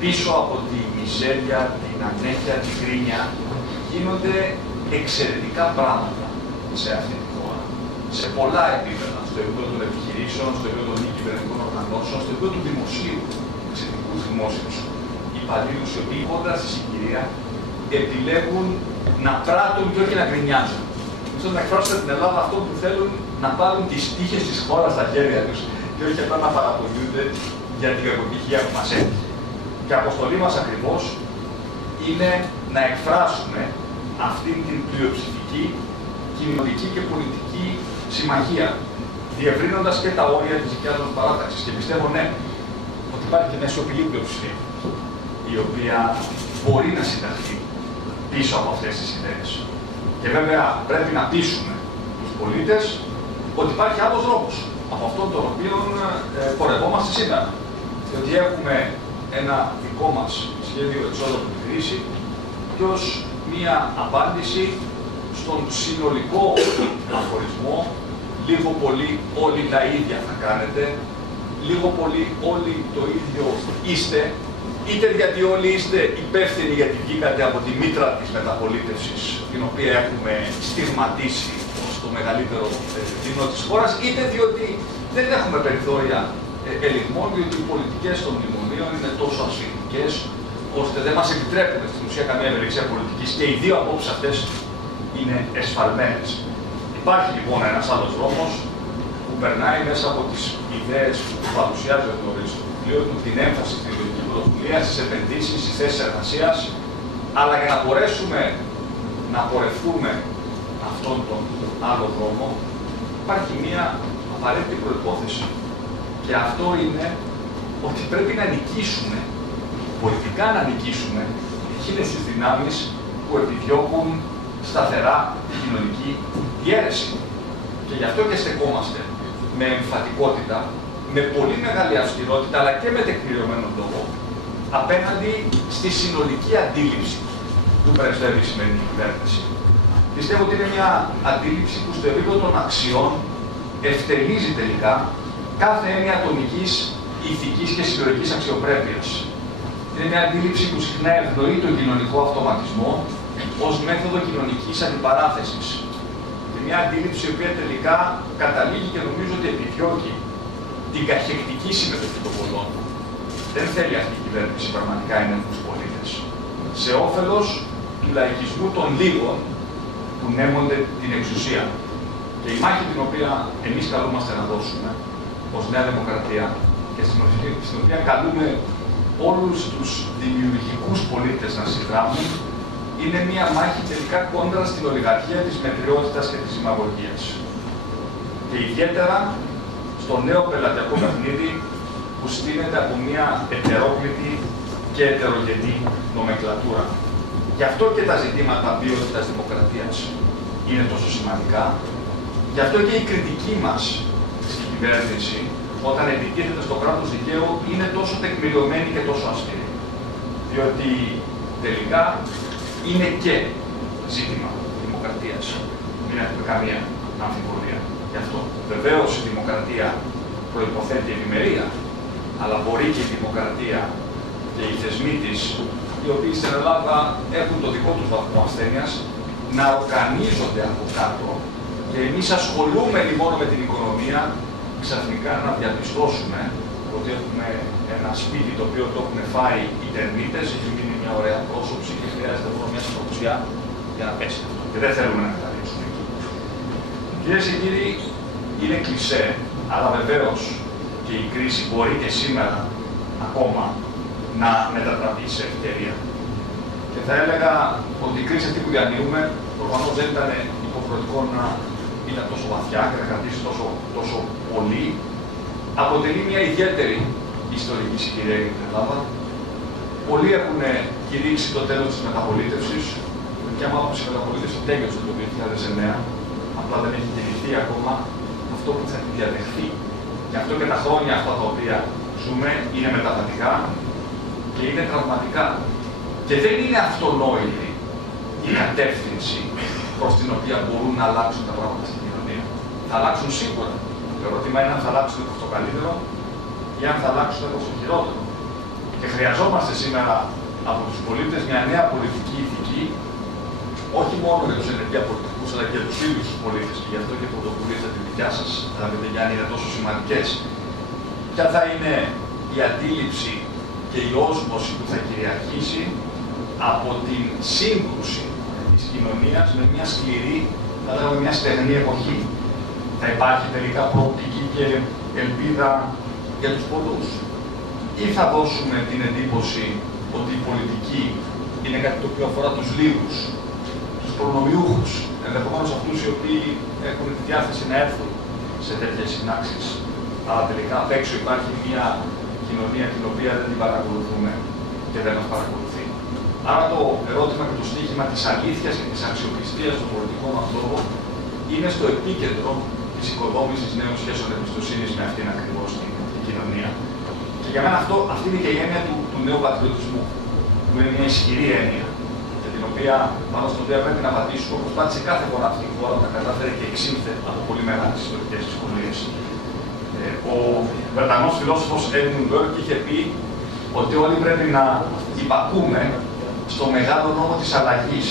πίσω από τη μιζέρια, την ανέχεια, την κρίνια, γίνονται εξαιρετικά πράγματα σε αυτή τη χώρα. Σε πολλά επίπεδα, στο επίπεδο των επιχειρήσεων, στο επίπεδο των μη κυβερνητικών οργανώσεων, στο επίπεδο του δημοσίου, εξαιρετικούς δημόσιους υπαλλήλους, οι οποίοι κόντρα στη συγκυρία επιλέγουν να πράττουν και όχι να γκρινιάζουν. Ίσως να εκφράσουν την Ελλάδα αυτό που θέλουν, να πάρουν τις τύχες της χώρας στα χέρια τους και όχι απλά να παραπονιούνται για την κακοτυχία που μας έτυχε. Και η αποστολή μας ακριβώς είναι να εκφράσουμε αυτήν την πλειοψηφική, κοινωνική και πολιτική συμμαχία, διευρύνοντας και τα όρια της δικιάς μας παράταξης. Και πιστεύω, ναι, ότι υπάρχει και μια σιωπηλή πλειοψηφία, η οποία μπορεί να συνταχθεί πίσω από αυτές τις ιδέες. Και βέβαια πρέπει να πείσουμε τους πολίτες ότι υπάρχει άλλος δρόμος από αυτόν τον οποίο πορευόμαστε σήμερα. Διότι έχουμε ένα δικό μας σχέδιο εξόδου από την κρίση και ως μία απάντηση στον συνολικό αφορισμό, λίγο πολύ όλοι τα ίδια θα κάνετε, λίγο πολύ όλοι το ίδιο είστε, είτε γιατί όλοι είστε υπεύθυνοι γιατί βγήκατε από τη μήτρα της μεταπολίτευσης, την οποία έχουμε στιγματίσει ως το μεγαλύτερο δεινό της χώρας, είτε διότι δεν έχουμε περιθώρια ελιγμών, διότι οι πολιτικές των μνημονίων είναι τόσο ασφυκτικές, ώστε δεν μας επιτρέπουν στην ουσία καμία ευελιξία πολιτικής και οι δύο απόψεις αυτές είναι εσφαλμένες. Υπάρχει λοιπόν ένας άλλος δρόμος που περνάει μέσα από τις ιδέες που παρουσιάζει ο νωρίς στο βιβλίο του, την έμφαση στην ιδιωτική πρωτοβουλία, στις επενδύσεις, στις θέσεις εργασίας, αλλά για να μπορέσουμε να πορευτούμε αυτόν τον άλλο δρόμο, υπάρχει μία απαραίτητη προϋπόθεση. Και αυτό είναι ότι πρέπει να νικήσουμε, πολιτικά να νικήσουμε, εκείνες τις δυνάμεις που επιδιώκουν σταθερά την κοινωνική διαίρεση. Και γι' αυτό και στεκόμαστε με εμφατικότητα, με πολύ μεγάλη αυστηρότητα, αλλά και με τεκμηριωμένο λόγο, απέναντι στη συνολική αντίληψη που πρεσβεύει η σημερινή κυβέρνηση. Πιστεύω ότι είναι μια αντίληψη που στο επίπεδο των αξιών ευτελίζει τελικά κάθε έννοια ατομικής, ηθικής και συλλογικής αξιοπρέπειας. Είναι μια αντίληψη που συχνά ευνοεί τον κοινωνικό αυτοματισμό ως μέθοδο κοινωνικής αντιπαράθεσης. Είναι μια αντίληψη η οποία τελικά καταλήγει και νομίζω ότι επιδιώκει την καχεκτική συμμετοχή των πολλών. Δεν θέλει αυτή η κυβέρνηση πραγματικά ενέχους πολίτες. Σε όφελος του λαϊκισμού των λίγων που νέμονται την εξουσία. Και η μάχη την οποία εμείς καλούμαστε να δώσουμε ως Νέα Δημοκρατία και στην οποία καλούμε όλους τους δημιουργικούς πολίτες να συνδράμουν, είναι μια μάχη τελικά κόντρα στην ολιγαρχία της μετριότητας και της δημαγωγίας. Και ιδιαίτερα στο νέο πελατειακό παιχνίδι που στείνεται από μια ετερόκλητη και ετερογενή νομεκλατούρα. Γι' αυτό και τα ζητήματα ποιότητας δημοκρατίας είναι τόσο σημαντικά. Γι' αυτό και η κριτική μας στην κυβέρνηση, όταν επιτίθεται στο κράτος δικαίου, είναι τόσο τεκμηριωμένη και τόσο αυστηρή. Διότι τελικά είναι και ζήτημα δημοκρατίας. Μην έχουμε καμία αμφιβολία γι' αυτό. Βεβαίως η δημοκρατία προϋποθέτει ευημερία, αλλά μπορεί και η δημοκρατία και οι θεσμοί της, οι οποίοι στην Ελλάδα έχουν το δικό τους βαθμό ασθένειας, να οργανίζονται από κάτω και εμείς ασχολούμενοι μόνο με την οικονομία, ξαφνικά να διαπιστώσουμε ότι έχουμε ένα σπίτι το οποίο το έχουν φάει οι τερμίτες, έχει μείνει μια ωραία πρόσωψη και χρειάζεται μόνο μια συνοπουσιά για να πέσει αυτό. Και δεν θέλουμε να καταλήξουμε εκεί. Κυρίες και κύριοι, είναι κλισέ, αλλά βεβαίως και η κρίση μπορεί και σήμερα ακόμα να μετατραπεί σε ευκαιρία. Και θα έλεγα ότι η κρίση αυτή που διανύουμε προφανώς δεν ήταν υποχρεωτικό να είναι τόσο βαθιά και να κρατήσει τόσο πολύ. Αποτελεί μια ιδιαίτερη ιστορική συγκυρία για την Ελλάδα. Πολλοί έχουν κηρύξει το τέλος της μεταπολίτευσης. Και άμα η μεταπολίτευση τέλειωσε το 2009, απλά δεν έχει κηρυχθεί ακόμα αυτό που θα διαδεχθεί. Γι' αυτό και τα χρόνια αυτά τα οποία ζούμε είναι μεταβατικά και είναι τραυματικά. Και δεν είναι αυτονόητη η κατεύθυνση προς την οποία μπορούν να αλλάξουν τα πράγματα στην κοινωνία. Θα αλλάξουν σίγουρα. Το ερώτημα είναι αν θα αλλάξουν προς το καλύτερο ή αν θα αλλάξουν προς το χειρότερο. Και χρειαζόμαστε σήμερα από τους πολίτες μια νέα πολιτική ηθική, όχι μόνο για τους ενεργεία πολιτικούς, αλλά και για τους ίδιους τους πολίτες. Και γι' αυτό και οι πρωτοβουλίες τη δικιά σας, αγαπητέ Γιάννη, είναι τόσο σημαντικές. Ποια θα είναι η αντίληψη και η όσμωση που θα κυριαρχήσει από την σύγκρουση της κοινωνίας με μια σκληρή, θα λέγαμε μια στεγνή εποχή. Θα υπάρχει τελικά προοπτική και ελπίδα για τους πολλούς. Ή θα δώσουμε την εντύπωση ότι η πολιτική είναι κάτι το οποίο αφορά τους λίγους, τους προνομιούχους, ενδεχομένως αυτούς οι οποίοι έχουν τη διάθεση να έρθουν σε τέτοιες συνάξεις. Αλλά τελικά απ' έξω υπάρχει μια κοινωνία την οποία δεν την παρακολουθούμε και δεν μας παρακολουθεί. Άρα το ερώτημα και το στοίχημα της αλήθειας και της αξιοπιστίας στον πολιτικό μας λόγο είναι στο επίκεντρο της οικοδόμησης νέων σχέσεων εμπιστοσύνης με αυτήν ακριβώς την κοινωνία. Και για μένα αυτή είναι και η έννοια του νέου πατριωτισμού, που είναι μια ισχυρή έννοια, και την οποία, πάνω στην οποία πρέπει να πατήσουμε, όπως πάτησε κάθε φορά αυτή η χώρα, να κατάφερε και εξήλθε από πολύ μεγάλες ιστορικές δυσκολίες. Ο Βρετανός φιλόσοφος Edmund Burke είχε πει ότι όλοι πρέπει να υπακούμε στο μεγάλο νόμο της αλλαγής.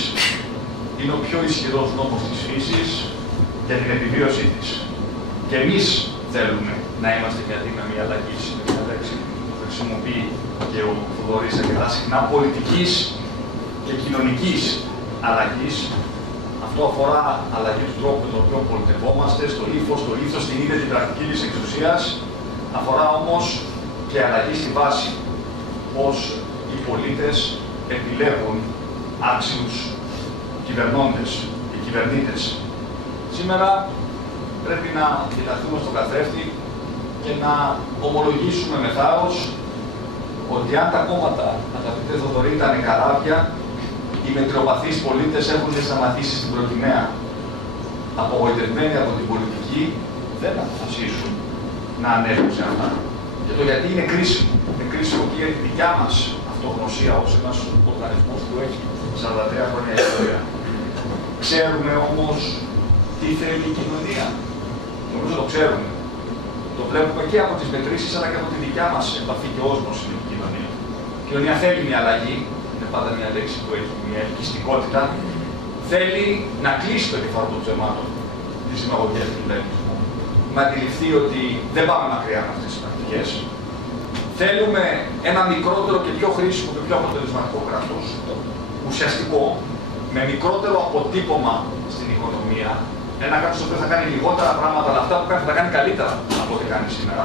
Είναι ο πιο ισχυρός νόμος της φύσης για την επιβίωσή της. Και εμείς θέλουμε να είμαστε μια δύναμη αλλαγής, είναι μια λέξη που χρησιμοποιεί και ο Θοδωρής αρκετά συχνά, πολιτικής και κοινωνικής αλλαγής. Αυτό αφορά αλλαγή του τρόπου με τον οποίο πολιτευόμαστε, στο ύφος, στο ήθος, στην ίδια την πρακτική της εξουσίας. Αφορά όμως και αλλαγή στη βάση, πώς οι πολίτες επιλέγουν άξιους κυβερνώντες και κυβερνήτες. Σήμερα πρέπει να κοιταχτούμε στον καθρέφτη και να ομολογήσουμε με θάρρος ότι αν τα κόμματα, αγαπητέ Θοδωρή, ήταν καράβια, οι μετριοπαθείς πολίτες έχουν σταματήσει στην προκυμαία. Απογοητευμένοι από την πολιτική, δεν αποφασίσουν να ανέβουν ξανά. Και το γιατί είναι κρίσιμο. Είναι κρίσιμο και για τη δικιά μας αυτογνωσία ως ένας οργανισμός που έχει 43 χρόνια ιστορία. Ξέρουμε όμως τι θέλει η κοινωνία. Νομίζω το ξέρουμε. Το βλέπουμε και από τις μετρήσεις αλλά και από τη δικιά μας επαφή και όσμωση με την κοινωνία. Η κοινωνία θέλει μια αλλαγή. Είναι πάντα μια λέξη που έχει μια ελκυστικότητα. Θέλει να κλείσει το κεφάλι των ψεμάτων της συμμαγωγίας του κυβερνητισμού. Να αντιληφθεί ότι δεν πάμε μακριά με αυτές τις πρακτικές. Θέλουμε ένα μικρότερο και πιο χρήσιμο και πιο αποτελεσματικό κράτος. Ουσιαστικό, με μικρότερο αποτύπωμα στην οικονομία. Ένα κράτος το οποίο θα κάνει λιγότερα πράγματα, αλλά αυτά που κάνει θα τα κάνει καλύτερα από ό,τι κάνει σήμερα.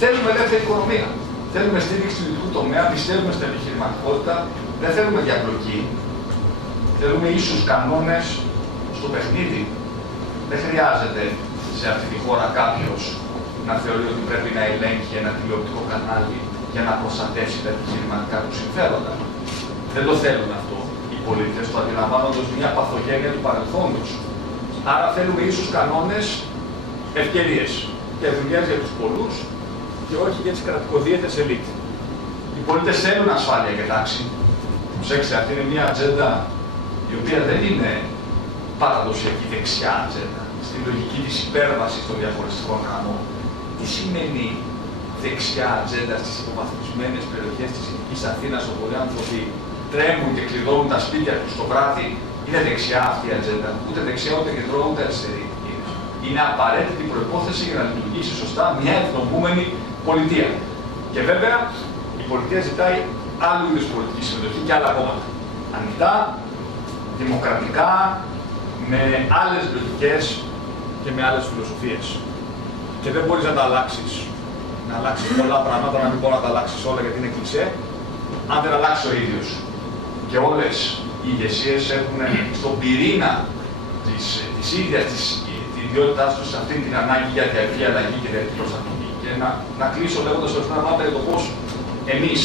Θέλουμε ελεύθερη οικονομία. Θέλουμε στήριξη του ιδιωτικού τομέα, πιστεύουμε στην επιχειρηματικότητα. Δεν θέλουμε διαπλοκή. Θέλουμε ίσους κανόνες στο παιχνίδι. Δεν χρειάζεται σε αυτή τη χώρα κάποιος να θεωρεί ότι πρέπει να ελέγχει ένα τηλεοπτικό κανάλι για να προστατεύσει τα επιχειρηματικά του συμφέροντα. Δεν το θέλουν αυτό οι πολίτες, το αντιλαμβάνονται ως μια παθογένεια του παρελθόντος. Άρα θέλουμε ίσους κανόνες, ευκαιρίες και δουλειές για τους πολλούς και όχι για τις κρατικοδίαιτες ελίτ. Οι πολίτες θέλουν ασφάλεια και τάξη. Προσέξτε, αυτή είναι μια ατζέντα η οποία δεν είναι παραδοσιακή δεξιά ατζέντα. Στη λογική της υπέρβασης των διαχωριστικών γραμμών. Τι σημαίνει δεξιά ατζέντα στις υποβαθμισμένες περιοχές της Δυτικής Αθήνας, όπου οι άνθρωποι τρέμουν και κλειδώνουν τα σπίτια τους το βράδυ είναι δεξιά αυτή η ατζέντα. Ούτε δεξιά, ούτε κεντρό, ούτε αριστερή. Είναι απαραίτητη προϋπόθεση για να λειτουργήσει σωστά μια ευνομούμενη πολιτεία. Και βέβαια η πολιτεία ζητάει άλλου είδους πολιτική συμμετοχή και άλλα κόμματα. Ανοιχτά, δημοκρατικά, με άλλες λογικές και με άλλες φιλοσοφίες. Και δεν μπορείς να τα αλλάξεις. Να αλλάξεις πολλά πράγματα, να μην μπορεί να τα αλλάξεις όλα γιατί είναι κλισέ, αν δεν αλλάξει ο ίδιος. Και όλες οι ηγεσίες έχουν στον πυρήνα της ίδιας της ιδιότητάς τους αυτή την ανάγκη για διαρκή αλλαγή και διαρκή προσαρμογή. Και να κλείσω λέγοντας ορισμένα πράγματα για το πώς εμείς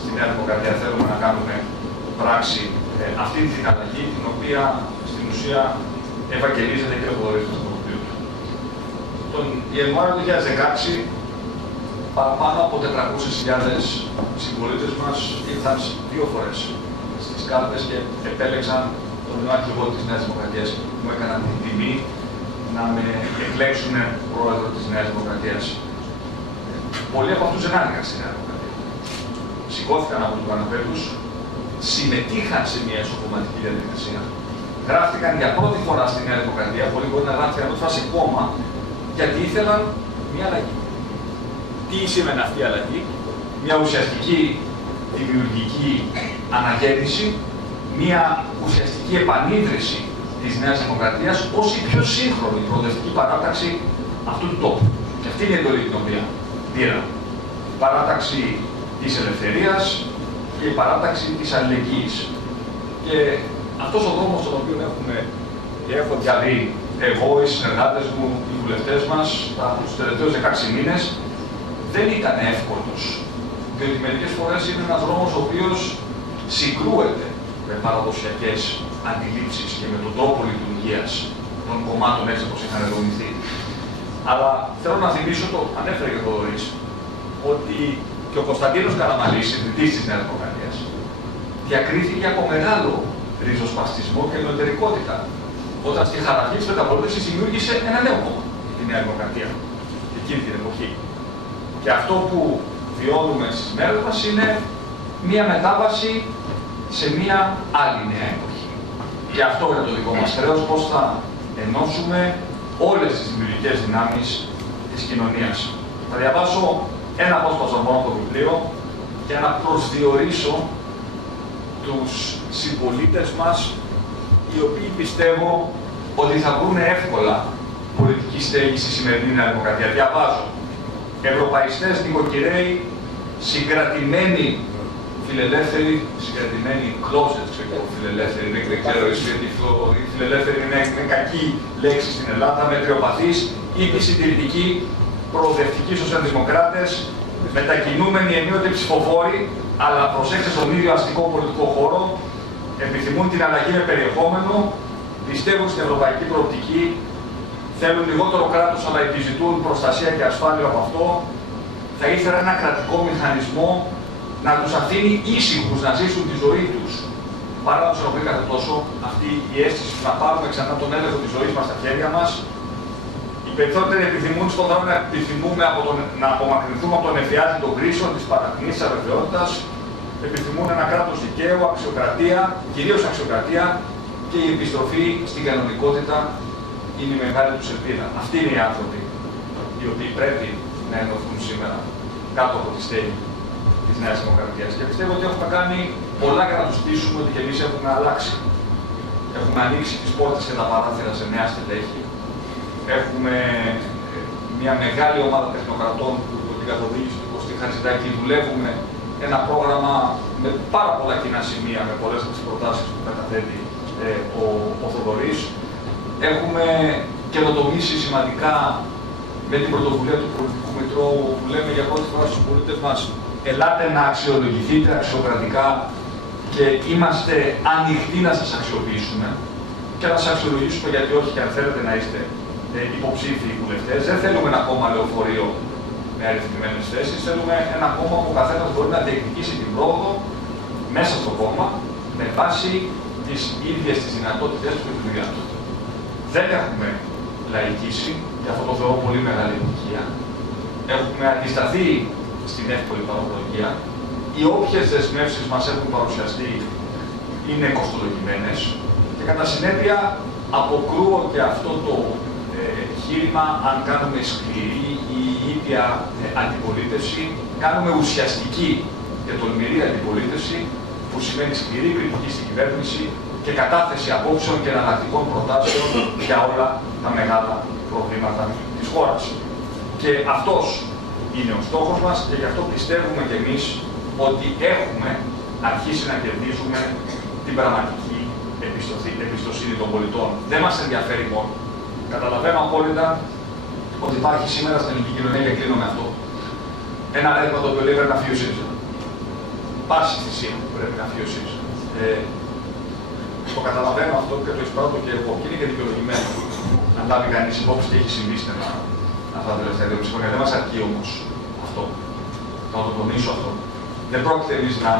στη Νέα Δημοκρατία θέλουμε να κάνουμε πράξη αυτή την αλλαγή, την οποία στην ουσία ευαγγελίζεται και ο Θοδωρής του Σταυροπλίου. Τον Ιανουάριο του 2016, παραπάνω από 400.000 συμπολίτες μας ήρθαν 2 φορές στις κάλπες και επέλεξαν τον νέο αρχηγό της Νέας Δημοκρατίας. Μου έκαναν την τιμή να με εκλέξουν πρόεδρο της Νέας Δημοκρατίας. Πολλοί από αυτούς δεν άνοιγαν στη Νέα Δημοκρατία. Σηκώθηκαν από τους καναπέ τους, συμμετείχαν σε μια εσωκομματική διαδικασία, γράφτηκαν για πρώτη φορά στη Νέα Δημοκρατία, πολλοί μπορεί να γράφτηκαν πρώτη φορά σε κόμμα, γιατί ήθελαν μια αλλαγή. Τι σημαίνει αυτή η αλλαγή? Μια ουσιαστική δημιουργική αναγέννηση, μια ουσιαστική επανίδρυση της Νέας Δημοκρατίας ως η πιο σύγχρονη προοδευτική παράταξη αυτού του τόπου. Και αυτή είναι η εντολή την οποία πήρα. Η παράταξη της ελευθερίας και η παράταξη της αλληλεγγύης. Και αυτός ο δρόμος τον οποίο έχω διαβεί εγώ, οι συνεργάτες μου, οι βουλευτές μας, τους τελευταίους 16 μήνες, δεν ήταν εύκολος. Διότι μερικές φορές είναι ένας δρόμος ο οποίος συγκρούεται με παραδοσιακές αντιλήψεις και με τον τρόπο λειτουργίας των κομμάτων έτσι όπως είχαν δομηθεί. Αλλά θέλω να θυμίσω, το ανέφερε και ο Θοδωρής, ότι και ο Κωνσταντίνος Καραμανλής, ιδρυτής της Νέας Δημοκρατίας, διακρίθηκε από μεγάλο ριζοσπαστισμό και νοτερικότητα. Όταν στη χαραχή της μεταπολίτευσης δημιούργησε ένα νέο κόμμα, τη Νέα Δημοκρατία, εκείνη την εποχή. Και αυτό που βιώνουμε στις μέρες μας είναι μία μετάβαση σε μία άλλη νέα εποχή. Και αυτό είναι το δικό μας χρέος, πώς θα ενώσουμε όλες τις δημιουργικές δυνάμεις της κοινωνίας. Θα διαβάσω ένα απόσπασμα μόνο από το βιβλίο για να προσδιορίσω τους συμπολίτες μας, οι οποίοι πιστεύω ότι θα βρουν εύκολα πολιτική στέγη στη σημερινή Νέα Δημοκρατία. Διαβάζω. Ευρωπαϊστές, νοικοκυρέοι, συγκρατημένοι φιλελεύθεροι, συγκρατημένοι closet, ξέρω φιλελεύθεροι, δεν ξέρω γιατί η φιλελεύθερη είναι κακή λέξη στην Ελλάδα, μετριοπαθείς, ήπιοι συντηρητικοί, προοδευτικοί σοσιαλδημοκράτες, μετακινούμενοι ενίοτε ψηφοφόροι, αλλά προσέξτε στον ίδιο αστικό πολιτικό χώρο, επιθυμούν την αλλαγή με περιεχόμενο, πιστεύουν στην ευρωπαϊκή προοπτική, θέλουν λιγότερο κράτος, αλλά επιζητούν προστασία και ασφάλεια από αυτό. Θα ήθελα ένα κρατικό μηχανισμό να τους αφήνει ήσυχους να ζήσουν τη ζωή τους. Παρά να τους ενοχλεί κάθε τόσο αυτή η αίσθηση να πάρουμε ξανά τον έλεγχο της ζωής μας στα χέρια μας. Οι περισσότεροι επιθυμούν στον δρόμο να επιθυμούμε να απομακρυνθούμε από τον εφιάλτη των κρίσεων, της παρακμής, της αβεβαιότητας. Επιθυμούν ένα κράτος δικαίου, αξιοκρατία, κυρίως αξιοκρατία και η επιστροφή στην κανονικότητα είναι η μεγάλη τους ελπίδα. Αυτοί είναι οι άνθρωποι οι οποίοι πρέπει να ενωθούν σήμερα κάτω από τη στέγη της Νέας Δημοκρατίας. Και πιστεύω ότι έχουμε κάνει πολλά για να τους πείσουμε ότι και εμείς έχουμε αλλάξει. Έχουμε ανοίξει τις πόρτες και τα παράθυρα σε νέα στελέχη. Έχουμε μια μεγάλη ομάδα τεχνοκρατών που υπό την καθοδήγηση του Κωστή Χατζηδάκη δουλεύουμε ένα πρόγραμμα με πάρα πολλά κοινά σημεία, με πολλές από τις προτάσεις που καταθέτει ο Θοδωρής. Έχουμε καινοτομήσει σημαντικά με την πρωτοβουλία του Πολιτικού Μητρώου που λέμε για πρώτη φορά στους πολίτες μας ελάτε να αξιολογηθείτε αξιοκρατικά και είμαστε ανοιχτοί να σας αξιοποιήσουμε και να σας αξιολογήσουμε γιατί όχι και αν θέλετε να είστε υποψήφιοι βουλευτές. Δεν θέλουμε ένα κόμμα λεωφορείο με αριθμημένες θέσεις, θέλουμε ένα κόμμα που ο καθένας μπορεί να διεκδικήσει την πρόοδο μέσα στο κόμμα με βάση τις ίδιες τις δυνατότητες του και τη δουλειά του. Δεν έχουμε λαϊκίσει, και αυτό το θεωρώ πολύ μεγάλη επιτυχία. Έχουμε αντισταθεί στην εύκολη παραπλοκία. Οι όποιες δεσμεύσεις μας έχουν παρουσιαστεί είναι κοστολογημένες και κατά συνέπεια αποκρούω και αυτό το χείρημα, αν κάνουμε σκληρή ή ήπια αντιπολίτευση, κάνουμε ουσιαστική και τολμηρή αντιπολίτευση, που σημαίνει σκληρή κριτική στην κυβέρνηση και κατάθεση απόψεων και εναλλακτικών προτάσεων για όλα τα μεγάλα προβλήματα της χώρας. Και αυτός είναι ο στόχος μας και γι' αυτό πιστεύουμε κι εμείς ότι έχουμε αρχίσει να κερδίζουμε την πραγματική εμπιστοσύνη των πολιτών. Δεν μας ενδιαφέρει μόνο. Καταλαβαίνω απόλυτα ότι υπάρχει σήμερα στην ελληνική κοινωνία, και κλείνω με αυτό, ένα ρεύμα το οποίο λέει πρέπει να φύγει ο ΣΥΡΙΖΑ. Πάση θυσία πρέπει να φύγει ο ΣΥΡΙΖΑ. Το καταλαβαίνω αυτό και το εισπράττω και εγώ. Και είναι και δικαιολογημένο. Αν λάβει κανείς υπόψη και έχει συμβεί στενά αυτά τα τελευταία 2,5 χρόνια. Δεν μας αρκεί όμως αυτό. Θα το τονίσω αυτό. Δεν πρόκειται εμείς να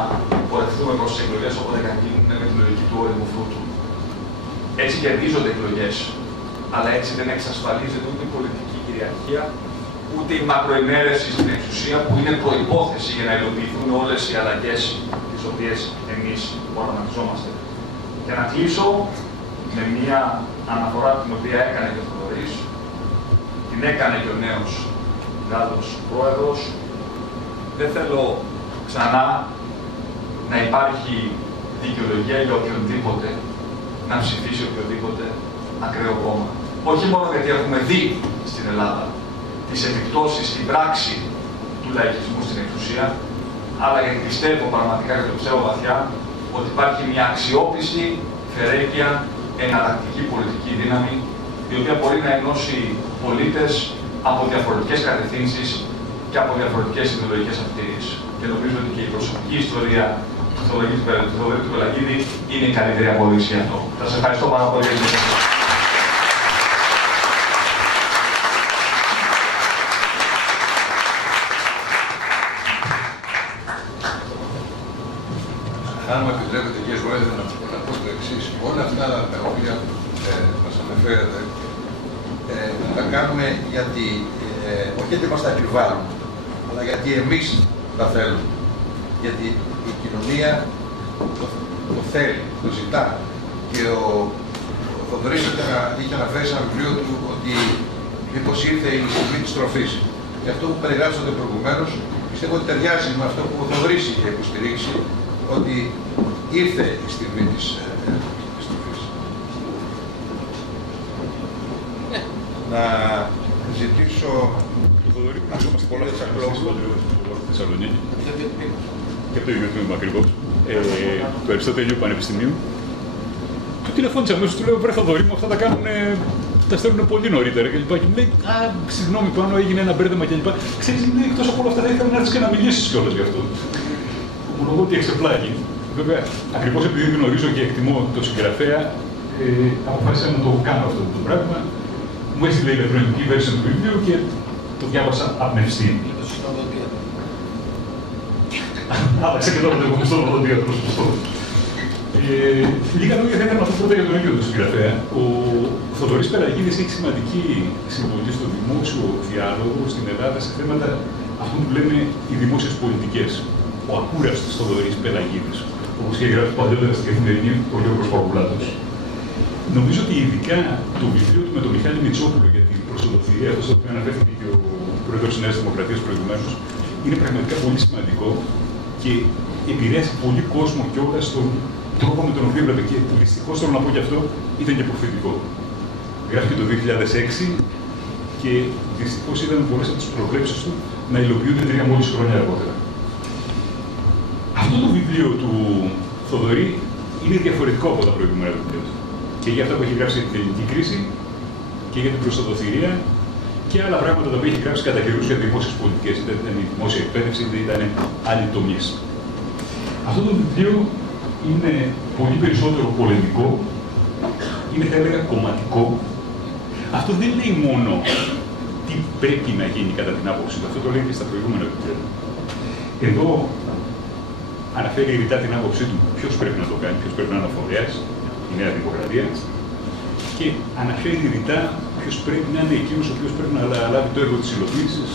πορευτούμε προς τις εκλογές όποτε καν γίνουν με τη λογική του όριμου φρούτου. Έτσι κερδίζονται εκλογές, αλλά έτσι δεν εξασφαλίζεται ούτε η πολιτική κυριαρχία, ούτε η μακροημέρευση στην εξουσία, που είναι προϋπόθεση για να υλοποιηθούν όλες οι αλλαγές τις οποίες εμείς οραματιζόμαστε. Και να κλείσω με μία αναφορά την οποία έκανε και ο Θοδωρής, την έκανε και ο νέος Γάλλος πρόεδρος. Δεν θέλω ξανά να υπάρχει δικαιολογία για οποιονδήποτε να ψηφίσει οποιοδήποτε ακραίο κόμμα. Όχι μόνο γιατί έχουμε δει στην Ελλάδα τις επιπτώσεις στην πράξη του λαϊκισμού στην εξουσία, αλλά γιατί πιστεύω πραγματικά και το πιστεύω βαθιά ότι υπάρχει μια αξιόπιστη, φερέγγια, εναλλακτική πολιτική δύναμη, η οποία μπορεί να ενώσει πολίτες από διαφορετικές κατευθύνσεις και από διαφορετικές ιδεολογικές αφετηρίες. Και νομίζω ότι και η προσωπική ιστορία του Θοδωρή του Πελαγίδη είναι η καλύτερη απόδειξη για αυτό. Σας ευχαριστώ πάρα πολύ για την προσοχή. Αν μου επιτρέπετε, κύριε Πρόεδρε, να πω το εξής. Όλα αυτά τα οποία μας αναφέρετε, τα κάνουμε γιατί, όχι γιατί μας τα επιβάλλουν, αλλά γιατί εμείς τα θέλουμε. Γιατί η κοινωνία το θέλει, το ζητά. Και ο Θοδωρής είχε αναφέρει σε ένα βιβλίο του ότι μήπως ήρθε η στιγμή της τροφής. Και αυτό που περιγράψατε προηγουμένως, πιστεύω ότι ταιριάζει με αυτό που ο Θοδωρής είχε υποστηρίξει, ότι ήρθε η στιγμή της τροφής. Να ζητήσω το Θοδωρή που βρισκόμαστε πολλά στα Θεσσαλονίκη και από το ίδιο τμήμα ακριβώς, του Αριστοτέλειου Πανεπιστημίου. Του τηλεφώνησα αμέσως, του λέω: βρε Θοδωρή μου, αυτά τα κάνουν, τα στέλνουν πολύ νωρίτερα κλπ. Και μου λέει: α, συγγνώμη, πάνω έγινε ένα μπέρδεμα κλπ. Ξέρεις, εκτός από όλα αυτά, θα ήθελα να έρθεις και να μιλήσεις κιόλας γι' αυτό. Ομολογώ ότι εξεπλάγει. Βέβαια, ακριβώς επειδή γνωρίζω και εκτιμώ τον συγγραφέα, αποφάσισα να το κάνω αυτό το πράγμα. Μου έστειλε η ηλεκτρονική version του βιβλίου και το διάβασα απνευστή. Άλλαξε και τώρα το εγώ στο οδοντίατρο. Λίγα λόγια θα ήθελα να πω πρώτα για τον ίδιο τον συγγραφέα. Ο Θοδωρής Πελαγίδης έχει σημαντική συμβολή στο δημόσιο διάλογο στην Ελλάδα σε θέματα αυτού που λέμε οι δημόσιες πολιτικές. Ο ακούραστος Θοδωρής Πελαγίδης, όπως είχε γράψει παλιότερα στην Καθημερινή ο Γιώργος Παπουλάτος. Νομίζω ότι ειδικά το βιβλίο του με τον Μιχάλη Μητσόπουλο για την προσοδοθυρία, αυτό στο οποίο αναφέρθηκε και ο πρόεδρος της Νέας Δημοκρατίας προηγουμένως, είναι πραγματικά πολύ σημαντικό και επηρέασε πολύ κόσμο κιόλας στον τρόπο με τον οποίο έβλεπε. Και δυστυχώς θέλω να πω και αυτό, ήταν και προφητικό. Γράφηκε το 2006 και δυστυχώς είδαμε πολλές από τις προβλέψεις του να υλοποιούνται 3 μόλις χρόνια αργότερα. Αυτό το βιβλίο του Θοδωρή είναι διαφορετικό από τα προηγούμενα βιβλία του. Και για αυτά που έχει γράψει για την ελληνική κρίση και για την προσοδοθυρία και άλλα πράγματα τα οποία έχει γράψει κατά καιρούς για δημόσιες πολιτικές. Είτε ήταν η δημόσια εκπαίδευση, είτε ήταν άλλοι τομείς. Αυτό το βιβλίο είναι πολύ περισσότερο πολεμικό, είναι θα έλεγα κομματικό. Αυτό δεν λέει μόνο τι πρέπει να γίνει κατά την άποψη του. Αυτό το λέει και στα προηγούμενα βιβλία. Εδώ αναφέρει ρητά την άποψή του ποιος πρέπει να το κάνει, ποιος πρέπει να είναι ο φορέας, η Νέα Δημοκρατία, και αναφέρει ρητά ποιος πρέπει να είναι εκείνος ο οποίος πρέπει να λάβει το έργο της υλοποίησης.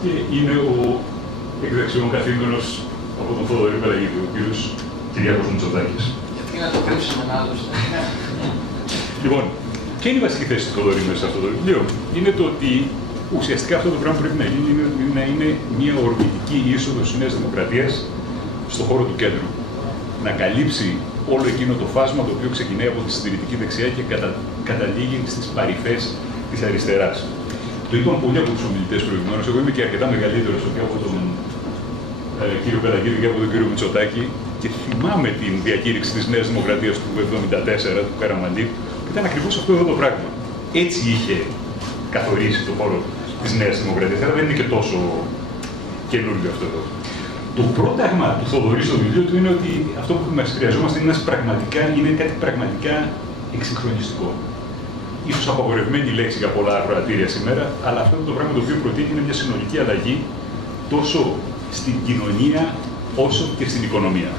Και είναι ο εκ δεξιών καθήμενος από τον Θοδωρή Πελαγίδη, ο κύριος Κυριάκος Μητσοτάκης. Ή να το κρύψουμε ένα άλλο. Λοιπόν, ποια είναι η βασική θέση του Θοδωρή μέσα σε αυτό το βιβλίο? Είναι το ότι ουσιαστικά αυτό το πράγμα πρέπει να γίνει να είναι μια ορμητική είσοδο της Νέας Δημοκρατίας στον χώρο του κέντρου. Να καλύψει όλο εκείνο το φάσμα το οποίο ξεκινάει από τη συντηρητική δεξιά και καταλήγει στις παρυφές της αριστεράς. Το είπαν πολλοί από τους ομιλητές προηγουμένως. Εγώ είμαι και αρκετά μεγαλύτερος και από τον κύριο Πελαγίδη και από τον κύριο Μητσοτάκη και θυμάμαι την διακήρυξη της Νέας Δημοκρατίας του 1974, του Καραμανλή, που ήταν ακριβώς αυτό εδώ το πράγμα. Έτσι είχε καθορίσει το χώρο της Νέας Δημοκρατίας. Άρα δεν είναι και τόσο καινούργιο αυτό εδώ. Το πρόταγμα του Θοδωρή στο βιβλίο του είναι ότι αυτό που μας χρειαζόμαστε είναι κάτι πραγματικά εξυγχρονιστικό. Ίσως απαγορευμένη λέξη για πολλά ακροατήρια σήμερα, αλλά αυτό το πράγμα το οποίο προτείνει είναι μια συνολική αλλαγή τόσο στην κοινωνία όσο και στην οικονομία.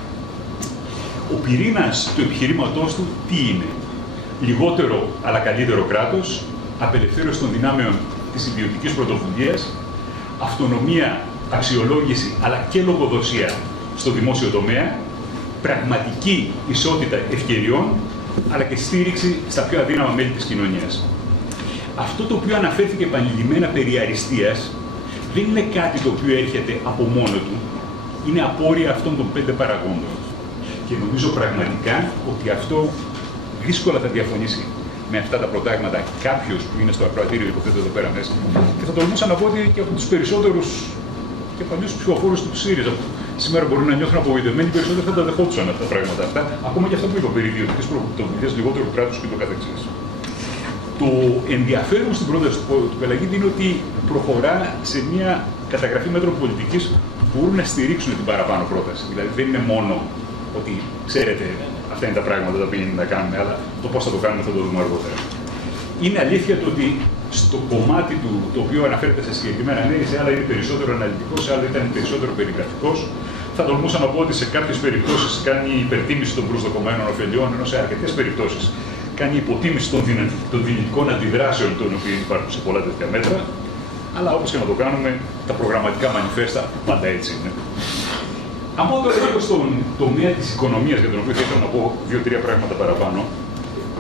Ο πυρήνας του επιχειρήματός του τι είναι? Λιγότερο αλλά καλύτερο κράτος, απελευθέρωση των δυνάμεων της ιδιωτικής πρωτοβουλίας, αυτονομία, αξιολόγηση αλλά και λογοδοσία στο δημόσιο τομέα, πραγματική ισότητα ευκαιριών αλλά και στήριξη στα πιο αδύναμα μέλη της κοινωνίας. Αυτό το οποίο αναφέρθηκε επανειλημμένα περί αριστείας δεν είναι κάτι το οποίο έρχεται από μόνο του, είναι απόρρια αυτών των 5 παραγόντων. Και νομίζω πραγματικά ότι αυτό δύσκολα θα διαφωνήσει με αυτά τα προτάγματα κάποιος που είναι στο ακροατήριο, υποθέτω εδώ πέρα μέσα. Και θα τολμούσα να πω ότι και από τους περισσότερους και παλιούς ψηφοφόρους του ΣΥΡΙΖΑ, που σήμερα μπορούν να νιώθουν απογοητευμένοι, περισσότεροι θα τα δεχόντουσαν αυτά τα πράγματα αυτά, ακόμα και αυτό που είπα περί ιδιωτικής πρωτοβουλίας, λιγότερου κράτους και το καθεξής. Το ενδιαφέρον στην πρόταση του Πελαγίδη είναι ότι προχωρά σε μια καταγραφή μέτρων πολιτικής που μπορούν να στηρίξουν την παραπάνω πρόταση. Δηλαδή δεν είναι μόνο ότι ξέρετε, αυτά είναι τα πράγματα τα οποία είναι να κάνουμε, αλλά το πώς θα το κάνουμε θα το δούμε αργότερα. Είναι αλήθεια το ότι στο κομμάτι του το οποίο αναφέρεται σε συγκεκριμένα νέα, σε άλλα είναι περισσότερο αναλυτικό, σε άλλα ήταν περισσότερο περιγραφικός. Θα τολμούσα να πω ότι σε κάποιες περιπτώσεις κάνει υπερτίμηση των προσδοκομένων ωφελιών, ενώ σε αρκετές περιπτώσεις κάνει υποτίμηση των δυνητικών αντιδράσεων των οποίων υπάρχουν σε πολλά τέτοια μέτρα. Αλλά όπως και να το κάνουμε, τα προγραμματικά μανιφέστα πάντα έτσι είναι. Αν πάω τώρα λίγο στον τομέα της οικονομίας, για τον οποίο θα ήθελα να πω 2-3 πράγματα παραπάνω,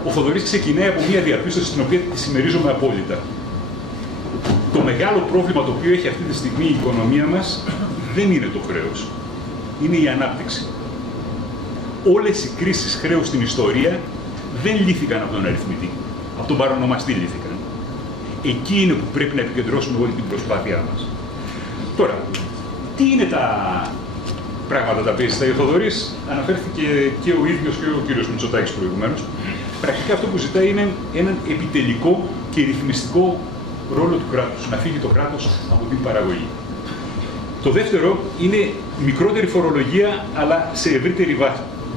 ο Θοδωρής ξεκινάει από μια διαπίστωση την οποία τη συμμερίζομαι απόλυτα. Το μεγάλο πρόβλημα το οποίο έχει αυτή τη στιγμή η οικονομία μας δεν είναι το χρέος. Είναι η ανάπτυξη. Όλες οι κρίσεις χρέους στην ιστορία δεν λύθηκαν από τον αριθμητή. Από τον παρονομαστή λύθηκαν. Εκεί είναι που πρέπει να επικεντρώσουμε όλη την προσπάθειά μας. Τώρα, τι είναι τα πράγματα τα οποία ζητάει ο Θοδωρής? Αναφέρθηκε και ο ίδιος και ο κύριος Μητσοτάκης προηγουμένως. Πρακτικά αυτό που ζητάει είναι έναν επιτελικό και ρυθμιστικό ρόλο του κράτους. Να φύγει το κράτος από την παραγωγή. Το δεύτερο είναι μικρότερη φορολογία, αλλά σε ευρύτερη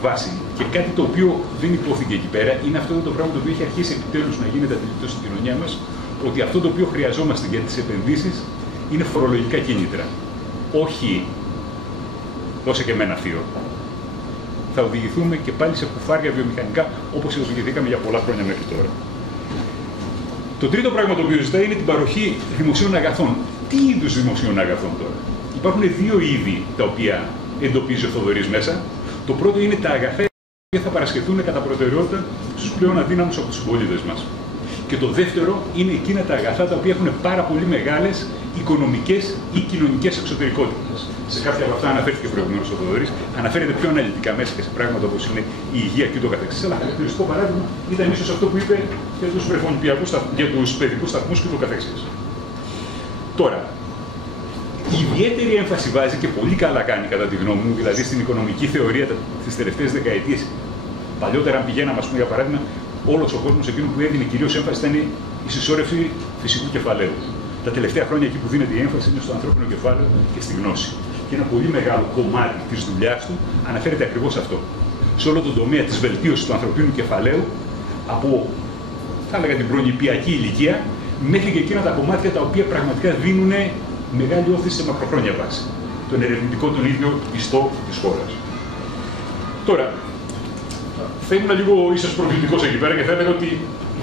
βάση. Και κάτι το οποίο δεν υπόθηκε εκεί πέρα είναι αυτό το πράγμα το οποίο έχει αρχίσει επιτέλους να γίνεται αντιληπτό στην κοινωνία μας, ότι αυτό το οποίο χρειαζόμαστε για τις επενδύσεις είναι φορολογικά κίνητρα. Όχι, δώσε και εμένα θείο. Θα οδηγηθούμε και πάλι σε κουφάρια βιομηχανικά όπως οδηγηθήκαμε για πολλά χρόνια μέχρι τώρα. Το τρίτο πράγμα το οποίο ζητάει είναι την παροχή δημοσίων αγαθών. Τι είδους δημοσίων αγαθών τώρα? Υπάρχουν 2 είδη τα οποία εντοπίζει ο Θοδωρής μέσα. Το πρώτο είναι τα αγαθά που θα παρασχεθούν κατά προτεραιότητα στους πλέον αδύναμους από τους συμπολίτες μας. Και το δεύτερο είναι εκείνα τα αγαθά τα οποία έχουν πάρα πολύ μεγάλες οικονομικές ή κοινωνικές εξωτερικότητες. Σε κάποια από αυτά αναφέρθηκε προηγουμένως ο Θοδωρής, αναφέρεται πιο αναλυτικά μέσα και σε πράγματα όπως είναι η υγεία και το καθεξής. Αλλά χαρακτηριστικό παράδειγμα ήταν ίσως αυτό που είπε για τους βρεφονιπιακούς, για τους παιδικούς σταθμούς και το καθεξής. Τώρα, ιδιαίτερη έμφαση βάζει και πολύ καλά κάνει κατά τη γνώμη μου, δηλαδή στην οικονομική θεωρία τις τελευταίες δεκαετίες. Παλιότερα, αν πηγαίναμε, ας πούμε, για παράδειγμα, όλος ο κόσμος εκείνο που έδινε κυρίως έμφαση ήταν η συσσόρευση φυσικού κεφαλαίου. Τα τελευταία χρόνια εκεί που δίνεται η έμφαση είναι στο ανθρώπινο κεφάλαιο και στη γνώση. Και ένα πολύ μεγάλο κομμάτι της δουλειάς του αναφέρεται ακριβώς αυτό. Σε όλο τον τομέα της βελτίωσης του ανθρωπίνου κεφαλαίου, από θα έλεγα την προνοηπιακή ηλικία, μέχρι και εκείνα τα κομμάτια τα οποία πραγματικά δίνουν μεγάλη όθηση σε μακροχρόνια βάση. Τον ερευνητικό τον ίδιο ιστό της χώρας. Τώρα, θα ήμουν λίγο ίσως προκλητικός εκεί πέρα και θα έλεγα ότι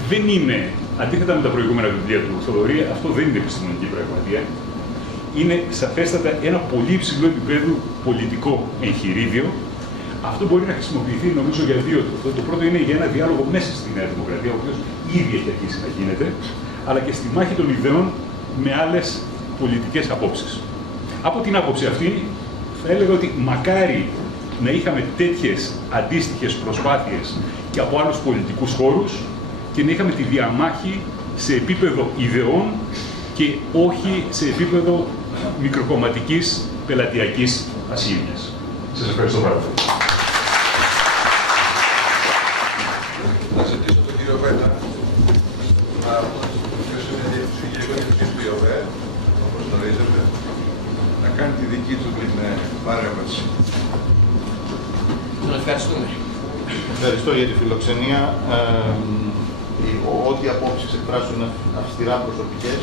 δεν είναι, αντίθετα με τα προηγούμενα βιβλία του Θοδωρή, αυτό δεν είναι επιστημονική πραγματεία. Είναι σαφέστατα ένα πολύ υψηλό επίπεδο πολιτικό εγχειρίδιο, Αυτό μπορεί να χρησιμοποιηθεί νομίζω για δύο. Το πρώτο είναι για ένα διάλογο μέσα στη Νέα Δημοκρατία, ο οποίος ήδη έχει αρχίσει να γίνεται, αλλά και στη μάχη των ιδεών με άλλες πολιτικές απόψεις. Από την άποψη αυτή, θα έλεγα ότι μακάρι να είχαμε τέτοιες αντίστοιχες προσπάθειες και από άλλους πολιτικούς χώρους και να είχαμε τη διαμάχη σε επίπεδο ιδεών και όχι σε επίπεδο μικροκομματικής πελατειακής ασχήμιας. Σας ευχαριστώ πάρα πολύ. Θα ζητήσω τον κύριο Βέντα, ποιος είναι διευθυντής του ΙΟΒΕ, όπως γνωρίζετε, να κάνει τη δική του την παρέμβαση. Ευχαριστούμε. Ευχαριστώ για τη φιλοξενία. Ό,τι απόψεις εκφράσουν είναι αυστηρά προσωπικές.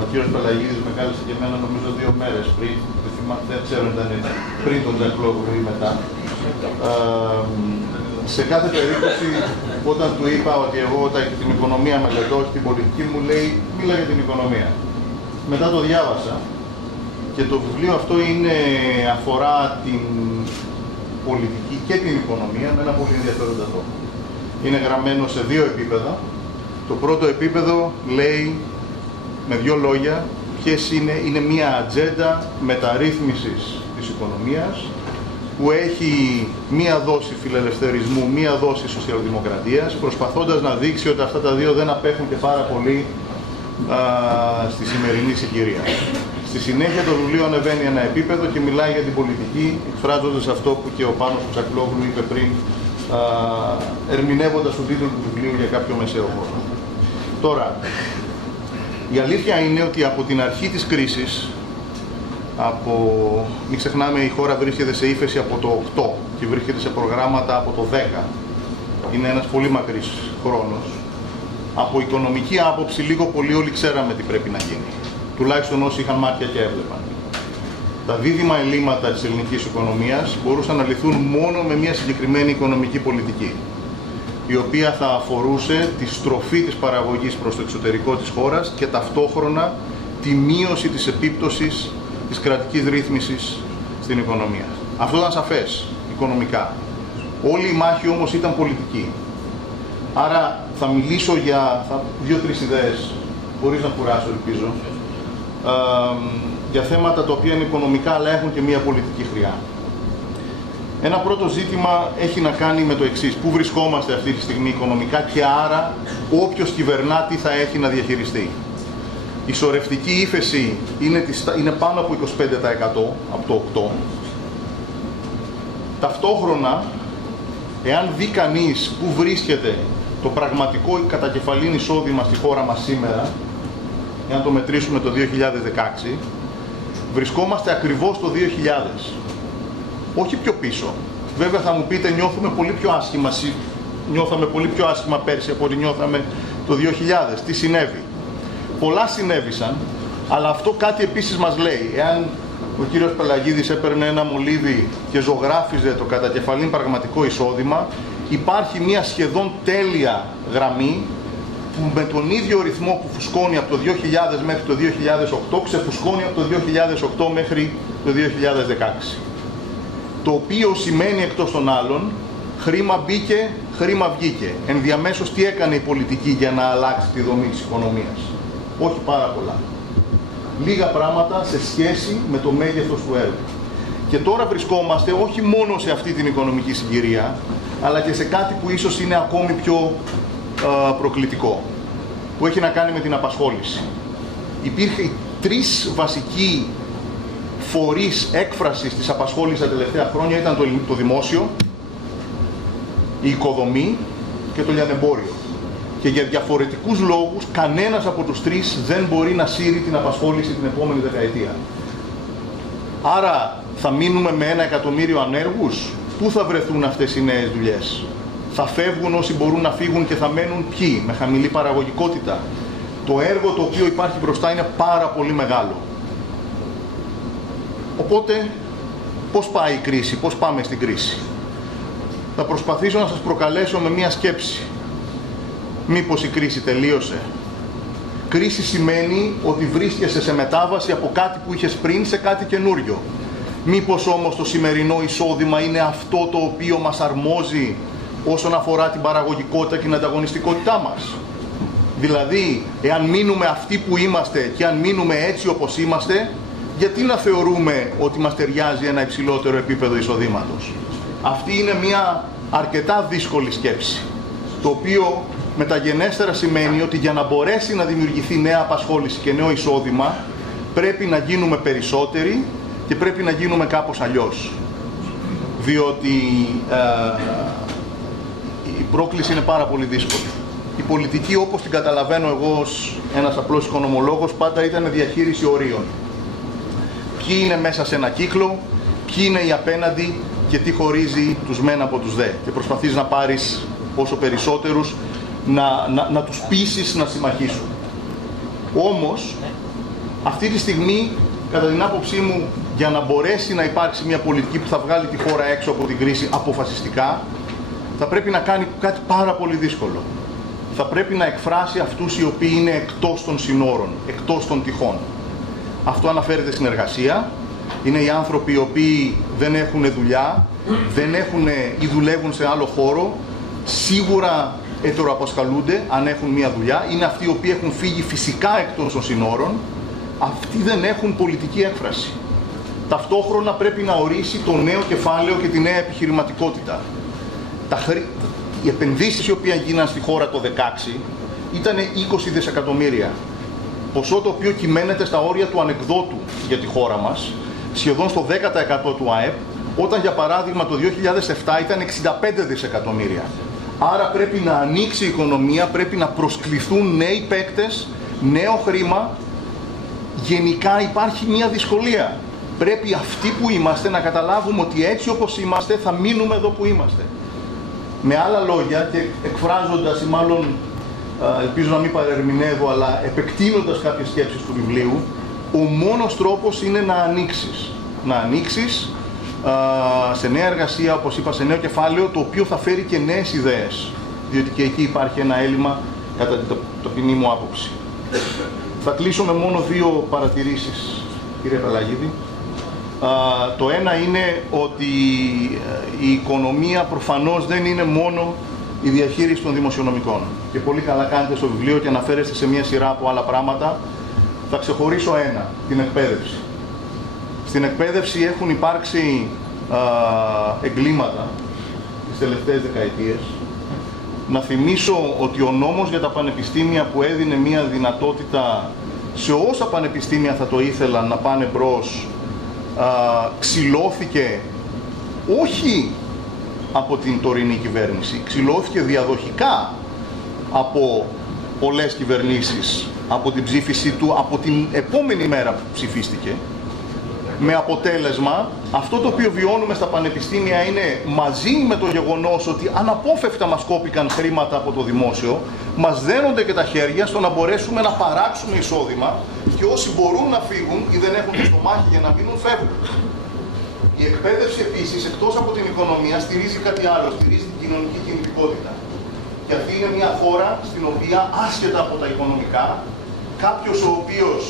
Ο κύριος Παλαγίδης με κάλεσε και εμένα νομίζω 2 μέρες πριν, δεν ξέρω αν ήταν πριν τον Τζακλόγλου ή μετά. Σε κάθε περίπτωση, όταν του είπα ότι εγώ την οικονομία μελετώ, όχι την πολιτική, μου λέει μίλα για την οικονομία. Μετά το διάβασα και το βιβλίο αυτό αφορά την πολιτική και την οικονομία με ένα πολύ ενδιαφέροντα τρόπο. Είναι γραμμένο σε 2 επίπεδα. Το πρώτο επίπεδο λέει με 2 λόγια ποιες είναι μια ατζέντα μεταρρύθμισης της οικονομίας που έχει μία δόση φιλελευθερισμού, μία δόση σοσιαλδημοκρατίας, προσπαθώντας να δείξει ότι αυτά τα 2 δεν απέχουν και πάρα πολύ στη σημερινή συγκυρία. Στη συνέχεια το βιβλίο ανεβαίνει ένα επίπεδο και μιλάει για την πολιτική, εκφράζοντας αυτό που και ο Πάνος Κουτσακλόγλου είπε πριν, ερμηνεύοντας τον τίτλο του βιβλίου για κάποιο μεσαίο χώρο. Τώρα, η αλήθεια είναι ότι από την αρχή της κρίσης, μην ξεχνάμε η χώρα βρίσκεται σε ύφεση από το 8 και βρίσκεται σε προγράμματα από το 10. Είναι ένας πολύ μακρύς χρόνος. Από οικονομική άποψη, λίγο πολύ όλοι ξέραμε τι πρέπει να γίνει. Τουλάχιστον όσοι είχαν μάτια και έβλεπαν. Τα δίδυμα ελλείμματα της ελληνικής οικονομίας μπορούσαν να λυθούν μόνο με μια συγκεκριμένη οικονομική πολιτική, η οποία θα αφορούσε τη στροφή της παραγωγής προς το εξωτερικό της χώρας και ταυτόχρονα τη μείωση της επίπτωσης της κρατικής ρύθμισης στην οικονομία. Αυτό ήταν σαφές, οικονομικά. Όλη η μάχη όμως ήταν πολιτική. Άρα θα μιλήσω για 2-3 ιδέες, χωρίς να κουράσω ελπίζω, για θέματα τα οποία είναι οικονομικά αλλά έχουν και μια πολιτική χρειά. Ένα πρώτο ζήτημα έχει να κάνει με το εξής. Πού βρισκόμαστε αυτή τη στιγμή οικονομικά και άρα όποιος κυβερνά τι θα έχει να διαχειριστεί. Η σωρευτική ύφεση είναι πάνω από 25% από το 8. Ταυτόχρονα, εάν δει κανείς πού βρίσκεται το πραγματικό κατακεφαλήν εισόδημα στη χώρα μας σήμερα, εάν το μετρήσουμε το 2016, βρισκόμαστε ακριβώς το 2000. Όχι πιο πίσω. Βέβαια θα μου πείτε νιώθαμε πολύ πιο άσχημα πέρσι από ό,τι νιώθαμε το 2000. Τι συνέβη? Πολλά συνέβησαν, αλλά αυτό κάτι επίσης μας λέει. Εάν ο κύριος Παλαγίδης έπαιρνε ένα μολύβι και ζωγράφιζε το κατακεφαλήν πραγματικό εισόδημα, υπάρχει μια σχεδόν τέλεια γραμμή που με τον ίδιο ρυθμό που φουσκώνει από το 2000 μέχρι το 2008 ξεφουσκώνει από το 2008 μέχρι το 2016. Το οποίο σημαίνει εκτός των άλλων χρήμα μπήκε, χρήμα βγήκε. Ενδιαμέσως τι έκανε η πολιτική για να αλλάξει τη δομή της οικονομίας? Όχι πάρα πολλά. Λίγα πράγματα σε σχέση με το μέγεθος του έργου. Και τώρα βρισκόμαστε όχι μόνο σε αυτή την οικονομική συγκυρία, αλλά και σε κάτι που ίσως είναι ακόμη πιο προκλητικό, που έχει να κάνει με την απασχόληση. Υπήρχε 3 βασικοί φορείς έκφρασης της απασχόλησης τα τελευταία χρόνια. Ήταν το δημόσιο, η οικοδομή και το λιανεμπόριο. Και για διαφορετικούς λόγους, κανένας από τους 3 δεν μπορεί να σύρει την απασχόληση την επόμενη δεκαετία. Άρα θα μείνουμε με 1 εκατομμύριο ανέργους? Πού θα βρεθούν αυτές οι νέες δουλειές? Θα φεύγουν όσοι μπορούν να φύγουν και θα μένουν ποιοι? Με χαμηλή παραγωγικότητα. Το έργο το οποίο υπάρχει μπροστά είναι πάρα πολύ μεγάλο. Οπότε, πώς πάει η κρίση, πώς πάμε στην κρίση? Θα προσπαθήσω να σας προκαλέσω με μία σκέψη. Μήπως η κρίση τελείωσε? Κρίση σημαίνει ότι βρίσκεσαι σε μετάβαση από κάτι που είχες πριν σε κάτι καινούριο. Μήπως όμως το σημερινό εισόδημα είναι αυτό το οποίο μας αρμόζει όσον αφορά την παραγωγικότητα και την ανταγωνιστικότητά μας? Δηλαδή, εάν μείνουμε αυτοί που είμαστε και αν μείνουμε έτσι όπως είμαστε, γιατί να θεωρούμε ότι μας ταιριάζει ένα υψηλότερο επίπεδο εισοδήματος? Αυτή είναι μια αρκετά δύσκολη σκέψη, το οποίο μεταγενέστερα σημαίνει ότι για να μπορέσει να δημιουργηθεί νέα απασχόληση και νέο εισόδημα, πρέπει να γίνουμε περισσότεροι και πρέπει να γίνουμε κάπως αλλιώς. Διότι η πρόκληση είναι πάρα πολύ δύσκολη. Η πολιτική, όπως την καταλαβαίνω εγώ ως ένας απλός οικονομολόγος, πάντα ήταν διαχείριση ορίων. Ποιοι είναι μέσα σε ένα κύκλο, ποιοι είναι οι απέναντι και τι χωρίζει τους μεν από τους δε. Και προσπαθείς να πάρεις όσο περισσότερους, να τους πείσεις να συμμαχίσουν. Όμως, αυτή τη στιγμή, κατά την άποψή μου, για να μπορέσει να υπάρξει μια πολιτική που θα βγάλει τη χώρα έξω από την κρίση αποφασιστικά, θα πρέπει να κάνει κάτι πάρα πολύ δύσκολο. Θα πρέπει να εκφράσει αυτούς οι οποίοι είναι εκτός των συνόρων, εκτός των τυχών. Αυτό αναφέρεται στην εργασία. Είναι οι άνθρωποι οι οποίοι δεν έχουν δουλειά, δεν έχουν ή δουλεύουν σε άλλο χώρο, σίγουρα ετεροαπασχολούνται αν έχουν μια δουλειά. Είναι αυτοί οι οποίοι έχουν φύγει φυσικά εκτός των συνόρων. Αυτοί δεν έχουν πολιτική έκφραση. Ταυτόχρονα πρέπει να ορίσει το νέο κεφάλαιο και τη νέα επιχειρηματικότητα. Οι επενδύσεις οι οποίες γίναν στη χώρα το 2016 ήταν 20 δισεκατομμύρια. Ποσό το οποίο κυμαίνεται στα όρια του ανεκδότου για τη χώρα μας, σχεδόν στο 10% του ΑΕΠ, όταν για παράδειγμα το 2007 ήταν 65 δισεκατομμύρια. Άρα πρέπει να ανοίξει η οικονομία, πρέπει να προσκληθούν νέοι παίκτες, νέο χρήμα. Γενικά υπάρχει μια δυσκολία. Πρέπει αυτοί που είμαστε να καταλάβουμε ότι έτσι όπως είμαστε θα μείνουμε εδώ που είμαστε. Με άλλα λόγια, και εκφράζοντας ή μάλλον ελπίζω να μην παρερμηνεύω, αλλά επεκτείνοντας κάποιες σκέψεις του βιβλίου, ο μόνος τρόπος είναι να ανοίξεις. Να ανοίξεις σε νέα εργασία, όπως είπα, σε νέο κεφάλαιο, το οποίο θα φέρει και νέες ιδέες. Διότι και εκεί υπάρχει ένα έλλειμμα, κατά την ταπεινή μου άποψη. Θα κλείσω με μόνο δύο παρατηρήσεις, κύριε Παλαγίδη. Το ένα είναι ότι η οικονομία προφανώς δεν είναι μόνο η διαχείριση των δημοσιονομικών. Και πολύ καλά κάνετε στο βιβλίο και αναφέρεστε σε μια σειρά από άλλα πράγματα. Θα ξεχωρίσω ένα, την εκπαίδευση. Στην εκπαίδευση έχουν υπάρξει εγκλήματα τις τελευταίες δεκαετίες. Να θυμίσω ότι ο νόμος για τα πανεπιστήμια που έδινε μια δυνατότητα σε όσα πανεπιστήμια θα το ήθελαν να πάνε μπρος, ξυλώθηκε όχι από την τωρινή κυβέρνηση, ξυλώθηκε διαδοχικά από πολλές κυβερνήσεις, από την ψήφιση του, από την επόμενη μέρα που ψηφίστηκε, με αποτέλεσμα αυτό το οποίο βιώνουμε στα πανεπιστήμια είναι, μαζί με το γεγονός ότι αναπόφευκτα μας κόπηκαν χρήματα από το δημόσιο, μας δένονται και τα χέρια στο να μπορέσουμε να παράξουμε εισόδημα και όσοι μπορούν να φύγουν ή δεν έχουν το στομάχι για να μείνουν, φεύγουν. Η εκπαίδευση επίσης, εκτός από την οικονομία, στηρίζει κάτι άλλο, στηρίζει την κοινωνική κινητικότητα. Και αυτή είναι μια χώρα στην οποία, άσχετα από τα οικονομικά, κάποιος ο οποίος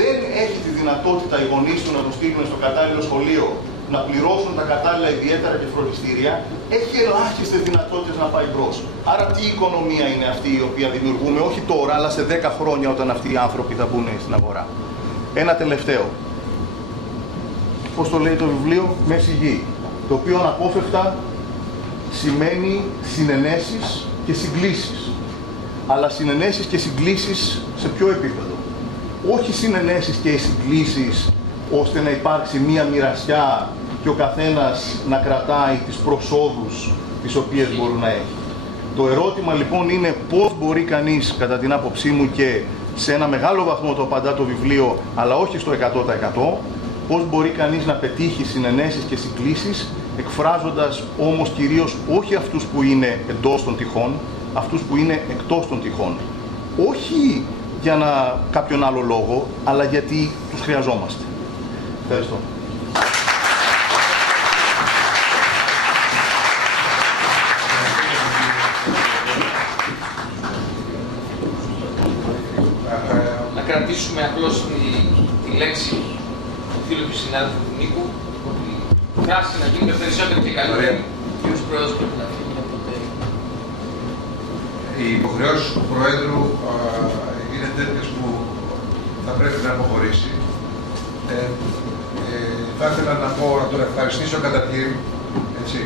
δεν έχει τη δυνατότητα οι γονείς του να τον στείλουν στο κατάλληλο σχολείο, να πληρώσουν τα κατάλληλα ιδιαίτερα και φροντιστήρια, έχει ελάχιστες δυνατότητες να πάει μπρος. Άρα τι οικονομία είναι αυτή η οποία δημιουργούμε, όχι τώρα, αλλά σε 10 χρόνια όταν αυτοί οι άνθρωποι θα μπουν στην αγορά. Ένα τελευταίο. Πώς το λέει το βιβλίο, μέση γη, το οποίο αναπόφευκτα σημαίνει συνενέσεις και συγκλήσεις. Αλλά συνενέσεις και συγκλήσεις σε ποιο επίπεδο? Όχι συνενέσεις και συγκλήσεις ώστε να υπάρξει μία μοιρασιά και ο καθένας να κρατάει τις προσόδους τις οποίες μπορεί να έχει. Το ερώτημα λοιπόν είναι πώς μπορεί κανείς, κατά την άποψή μου και σε ένα μεγάλο βαθμό το απαντά το βιβλίο, αλλά όχι στο 100%, πώς μπορεί κανείς να πετύχει συνενέσεις και συγκλήσεις, εκφράζοντας όμως κυρίως όχι αυτούς που είναι εντός των τυχών, αυτούς που είναι εκτός των τυχών. Όχι για κάποιον άλλο λόγο, αλλά γιατί τους χρειαζόμαστε. Ευχαριστώ. Να κρατήσουμε απλώς τη λέξη του φίλου του συνάδελφου του Νίκου, δράση να γίνονται περισσότερο και καλύτερα. Ποιος πρόεδρος πρέπει να φύγει από το τέλος? Οι υποχρεώσεις του Προέδρου είναι τέτοιες που θα πρέπει να αποχωρήσει. Θα ήθελα να πω, να τον ευχαριστήσω καταρχήν,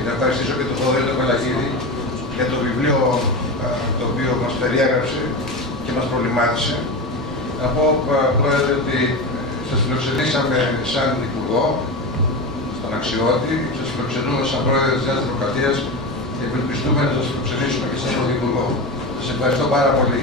να ευχαριστήσω και τον Θοδωρή τον Πελαγίδη για το βιβλίο το οποίο μας περιέγραψε και μας προβλημάτισε. Να πω, Πρόεδρε, ότι σας φιλοξενήσαμε σαν Υπουργό, στον Αξιώτη, σας φιλοξενούμε σαν Πρόεδρο της Νέας Δημοκρατίας και ευελπιστούμε να σας φιλοξενήσουμε και σαν Πρωθυπουργό. Σας ευχαριστώ πάρα πολύ.